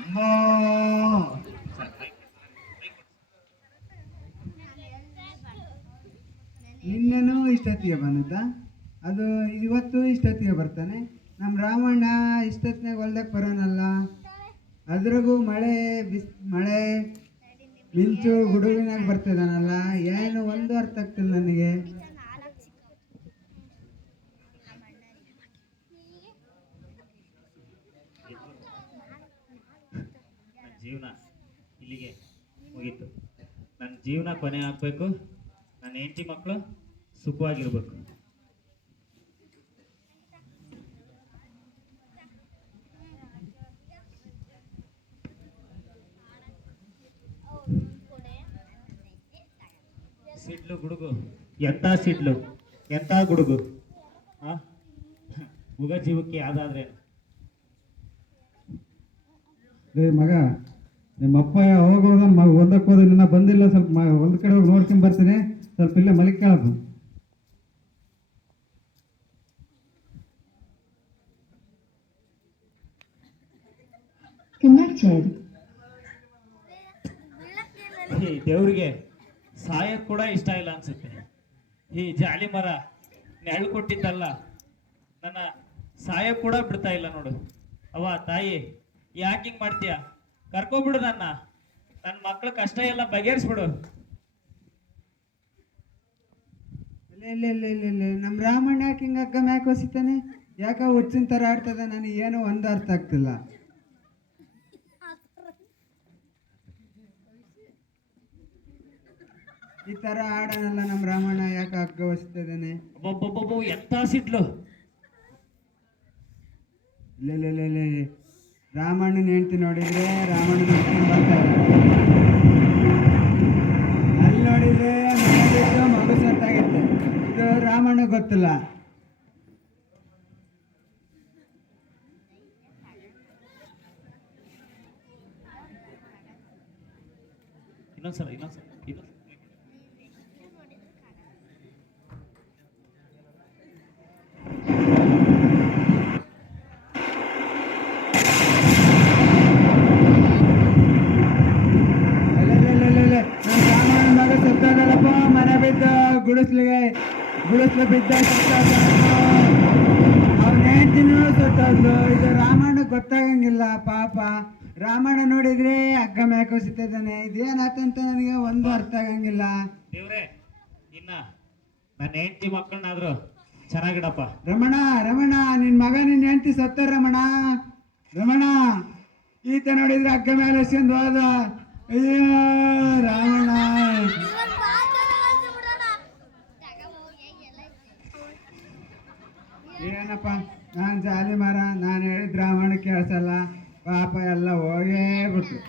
ಅಂಬಾ ನಿನ್ನೆನೂ ಇಷ್ಟೊತ್ತಿಗೆ ಬಂದದ್ದ, ಅದು ಇವತ್ತು ಇಷ್ಟೊತ್ತಿಗೆ ಬರ್ತಾನೆ. ನಮ್ಮ ರಾಮಣ್ಣ ಇಷ್ಟೊತ್ತಿನಾಗ ಹೊಲ್ದಕ್ಕೆ ಬರೋನಲ್ಲ. ಅದ್ರಾಗೂ ಮಳೆ ಮಿಂಚು ಗುಡುಗಿನಾಗ ಬರ್ತಿದ್ದಾನಲ್ಲ. ಏನು ಒಂದು ಅರ್ಥ ಆಗ್ತಿಲ್ಲ ನನಗೆ. ನನ್ನ ಜೀವನ ಇಲ್ಲಿಗೆ ಮುಗೀತು. ನನ್ನ ಜೀವನ ಕೊನೆ ಆಗ್ಬೇಕು. ನನ್ನ ಹೆಂಡತಿ ಮಕ್ಕಳು ಸುಖವಾಗಿರ್ಬೇಕು. ಸಿಡ್ಲು ಗುಡುಗು, ಎಂತ ಸಿಡ್ಲು, ಎಂತ ಗುಡುಗು. ಉಗ ಜೀವಕ್ಕೆ ಯಾವ್ದಾದ್ರೆ ಮಗ, ನಿಮ್ಮಪ್ಪ ಹೋಗೋದ ಹೊಲ್ದಕ್ಕೆ ಹೋದ ನಿನ್ನ ಬಂದಿಲ್ಲ. ಸ್ವಲ್ಪ ಹೊಲ್ದ ಕಡೆ ಹೋಗಿ ನೋಡ್ಕೊಂಡ್ ಬರ್ತೀನಿ. ಸ್ವಲ್ಪ ಇಲ್ಲೇ ಮಲಿಕ್ ಕೇಳಪ್ಪ. ಈ ದೇವ್ರಿಗೆ ಸಾಯಕ್ ಕೂಡ ಇಷ್ಟ ಇಲ್ಲ ಅನ್ಸುತ್ತೆ. ಈ ಜಾಲಿ ಮರ ನೆರಳು ಕೊಟ್ಟಿದ್ದಲ್ಲ, ನನ್ನ ಸಾಯಕ್ ಕೂಡ ಬಿಡ್ತಾ ಇಲ್ಲ ನೋಡು. ಅವ್ವ ತಾಯಿ, ಯಾಕೆ ಹಿಂಗ್ ಮಾಡ್ತೀಯ? ಕರ್ಕೊಬಿಡು ನನ್ನ ಮಕ್ಳ ಕಷ್ಟ ಎಲ್ಲ ಬಗೆಹರಿಸ್ಬಿಡು. ಇಲ್ಲ ನಮ್ಮ ರಾಮಣ್ಣ ಯಾಕೆ ಹಿಂಗೆ ಹಗ್ಗ ಮ್ಯಾಕ್ ಹೊಸಿತಾನೆ? ಯಾಕ ಹುಚ್ಚಿನ ಥರ ಆಡ್ತದೆ? ನನಗೆ ಏನೋ ಒಂದು ಅರ್ಥ ಆಗ್ತಿಲ್ಲ. ಈ ಥರ ಆಡೋನಲ್ಲ ನಮ್ಮ ರಾಮಣ್ಣ, ಯಾಕೆ ಹಗ್ಗ ಹೊಸಿತಿದ್ದಾನೆ? ಒಬ್ಬೊಬ್ಬೊಬ್ಬ ಎಂತ ಸಿಡ್ಲು. ಇಲ್ಲ ರಾಮಣ್ಣನ ಹೆಂಡ್ತಿ ನೋಡಿದ್ರೆ ರಾಮಣ್ಣನ ಹುಡ್ಕೊಂಡು ಬರ್ತಾರೆ. ಅಲ್ಲಿ ನೋಡಿದ್ರೆ ಮನೆಯಲ್ಲಿದ್ದು ಮಗು ಸತ್ತಾಗಿತ್ತೆ. ಇದು ರಾಮಣ್ಣ ಗೊತ್ತಿಲ್ಲ. ಇನ್ನೊಂದ್ಸಲ ಗುಡಿಸ್ಲು ಬಿದ್ದ ಅವ್ನ ಹೆಂಡ್ತಿನೂ ಸತ್ತೋದ್ಲು. ಇದು ರಾಮಣ್ಣ ಗೊತ್ತಾಗಂಗಿಲ್ಲ ಪಾಪ. ರಾಮಣ್ಣ ನೋಡಿದ್ರೆ ಹಗ್ಗ ಮ್ಯಾಕ್ ಹೊಸಿತಿದ್ದಾನೆ. ಇದೇನಾತಂತ ನನಗೆ ಒಂದು ಅರ್ಥ ಆಗಂಗಿಲ್ಲ. ದೇವ್ರೆ, ಇನ್ನ ನನ್ನ ಹೆಂಡತಿ ಮಕ್ಕಳನ್ನಾದ್ರೂ ಚೆನ್ನಾಗಿಡಪ್ಪ. ರಮಣ ರಮಣ ನಿನ್ ಮಗ ನಿನ್ ಹೆಂಡತಿ ಸತ್ತಾರ ರಮಣ. ರಮಣ ಈತ ನೋಡಿದ್ರೆ ಅಕ್ಕ ಮೇಲೆ ಎಸ್ಕೊಂಡು ಹೋದ. ಅಯ್ಯೋ ರಾಮಣ್ಣ. ಏನಪ್ಪ ನಾನ್ ಜಾಲಿ ಮರ, ನಾನು ಹೇಳಿದ ರಾಮಣ್ಣ ಕೇಳ್ಸಲ್ಲ, ಪಾಪ ಎಲ್ಲ ಹೋಗೇ ಬಿಟ್ರು.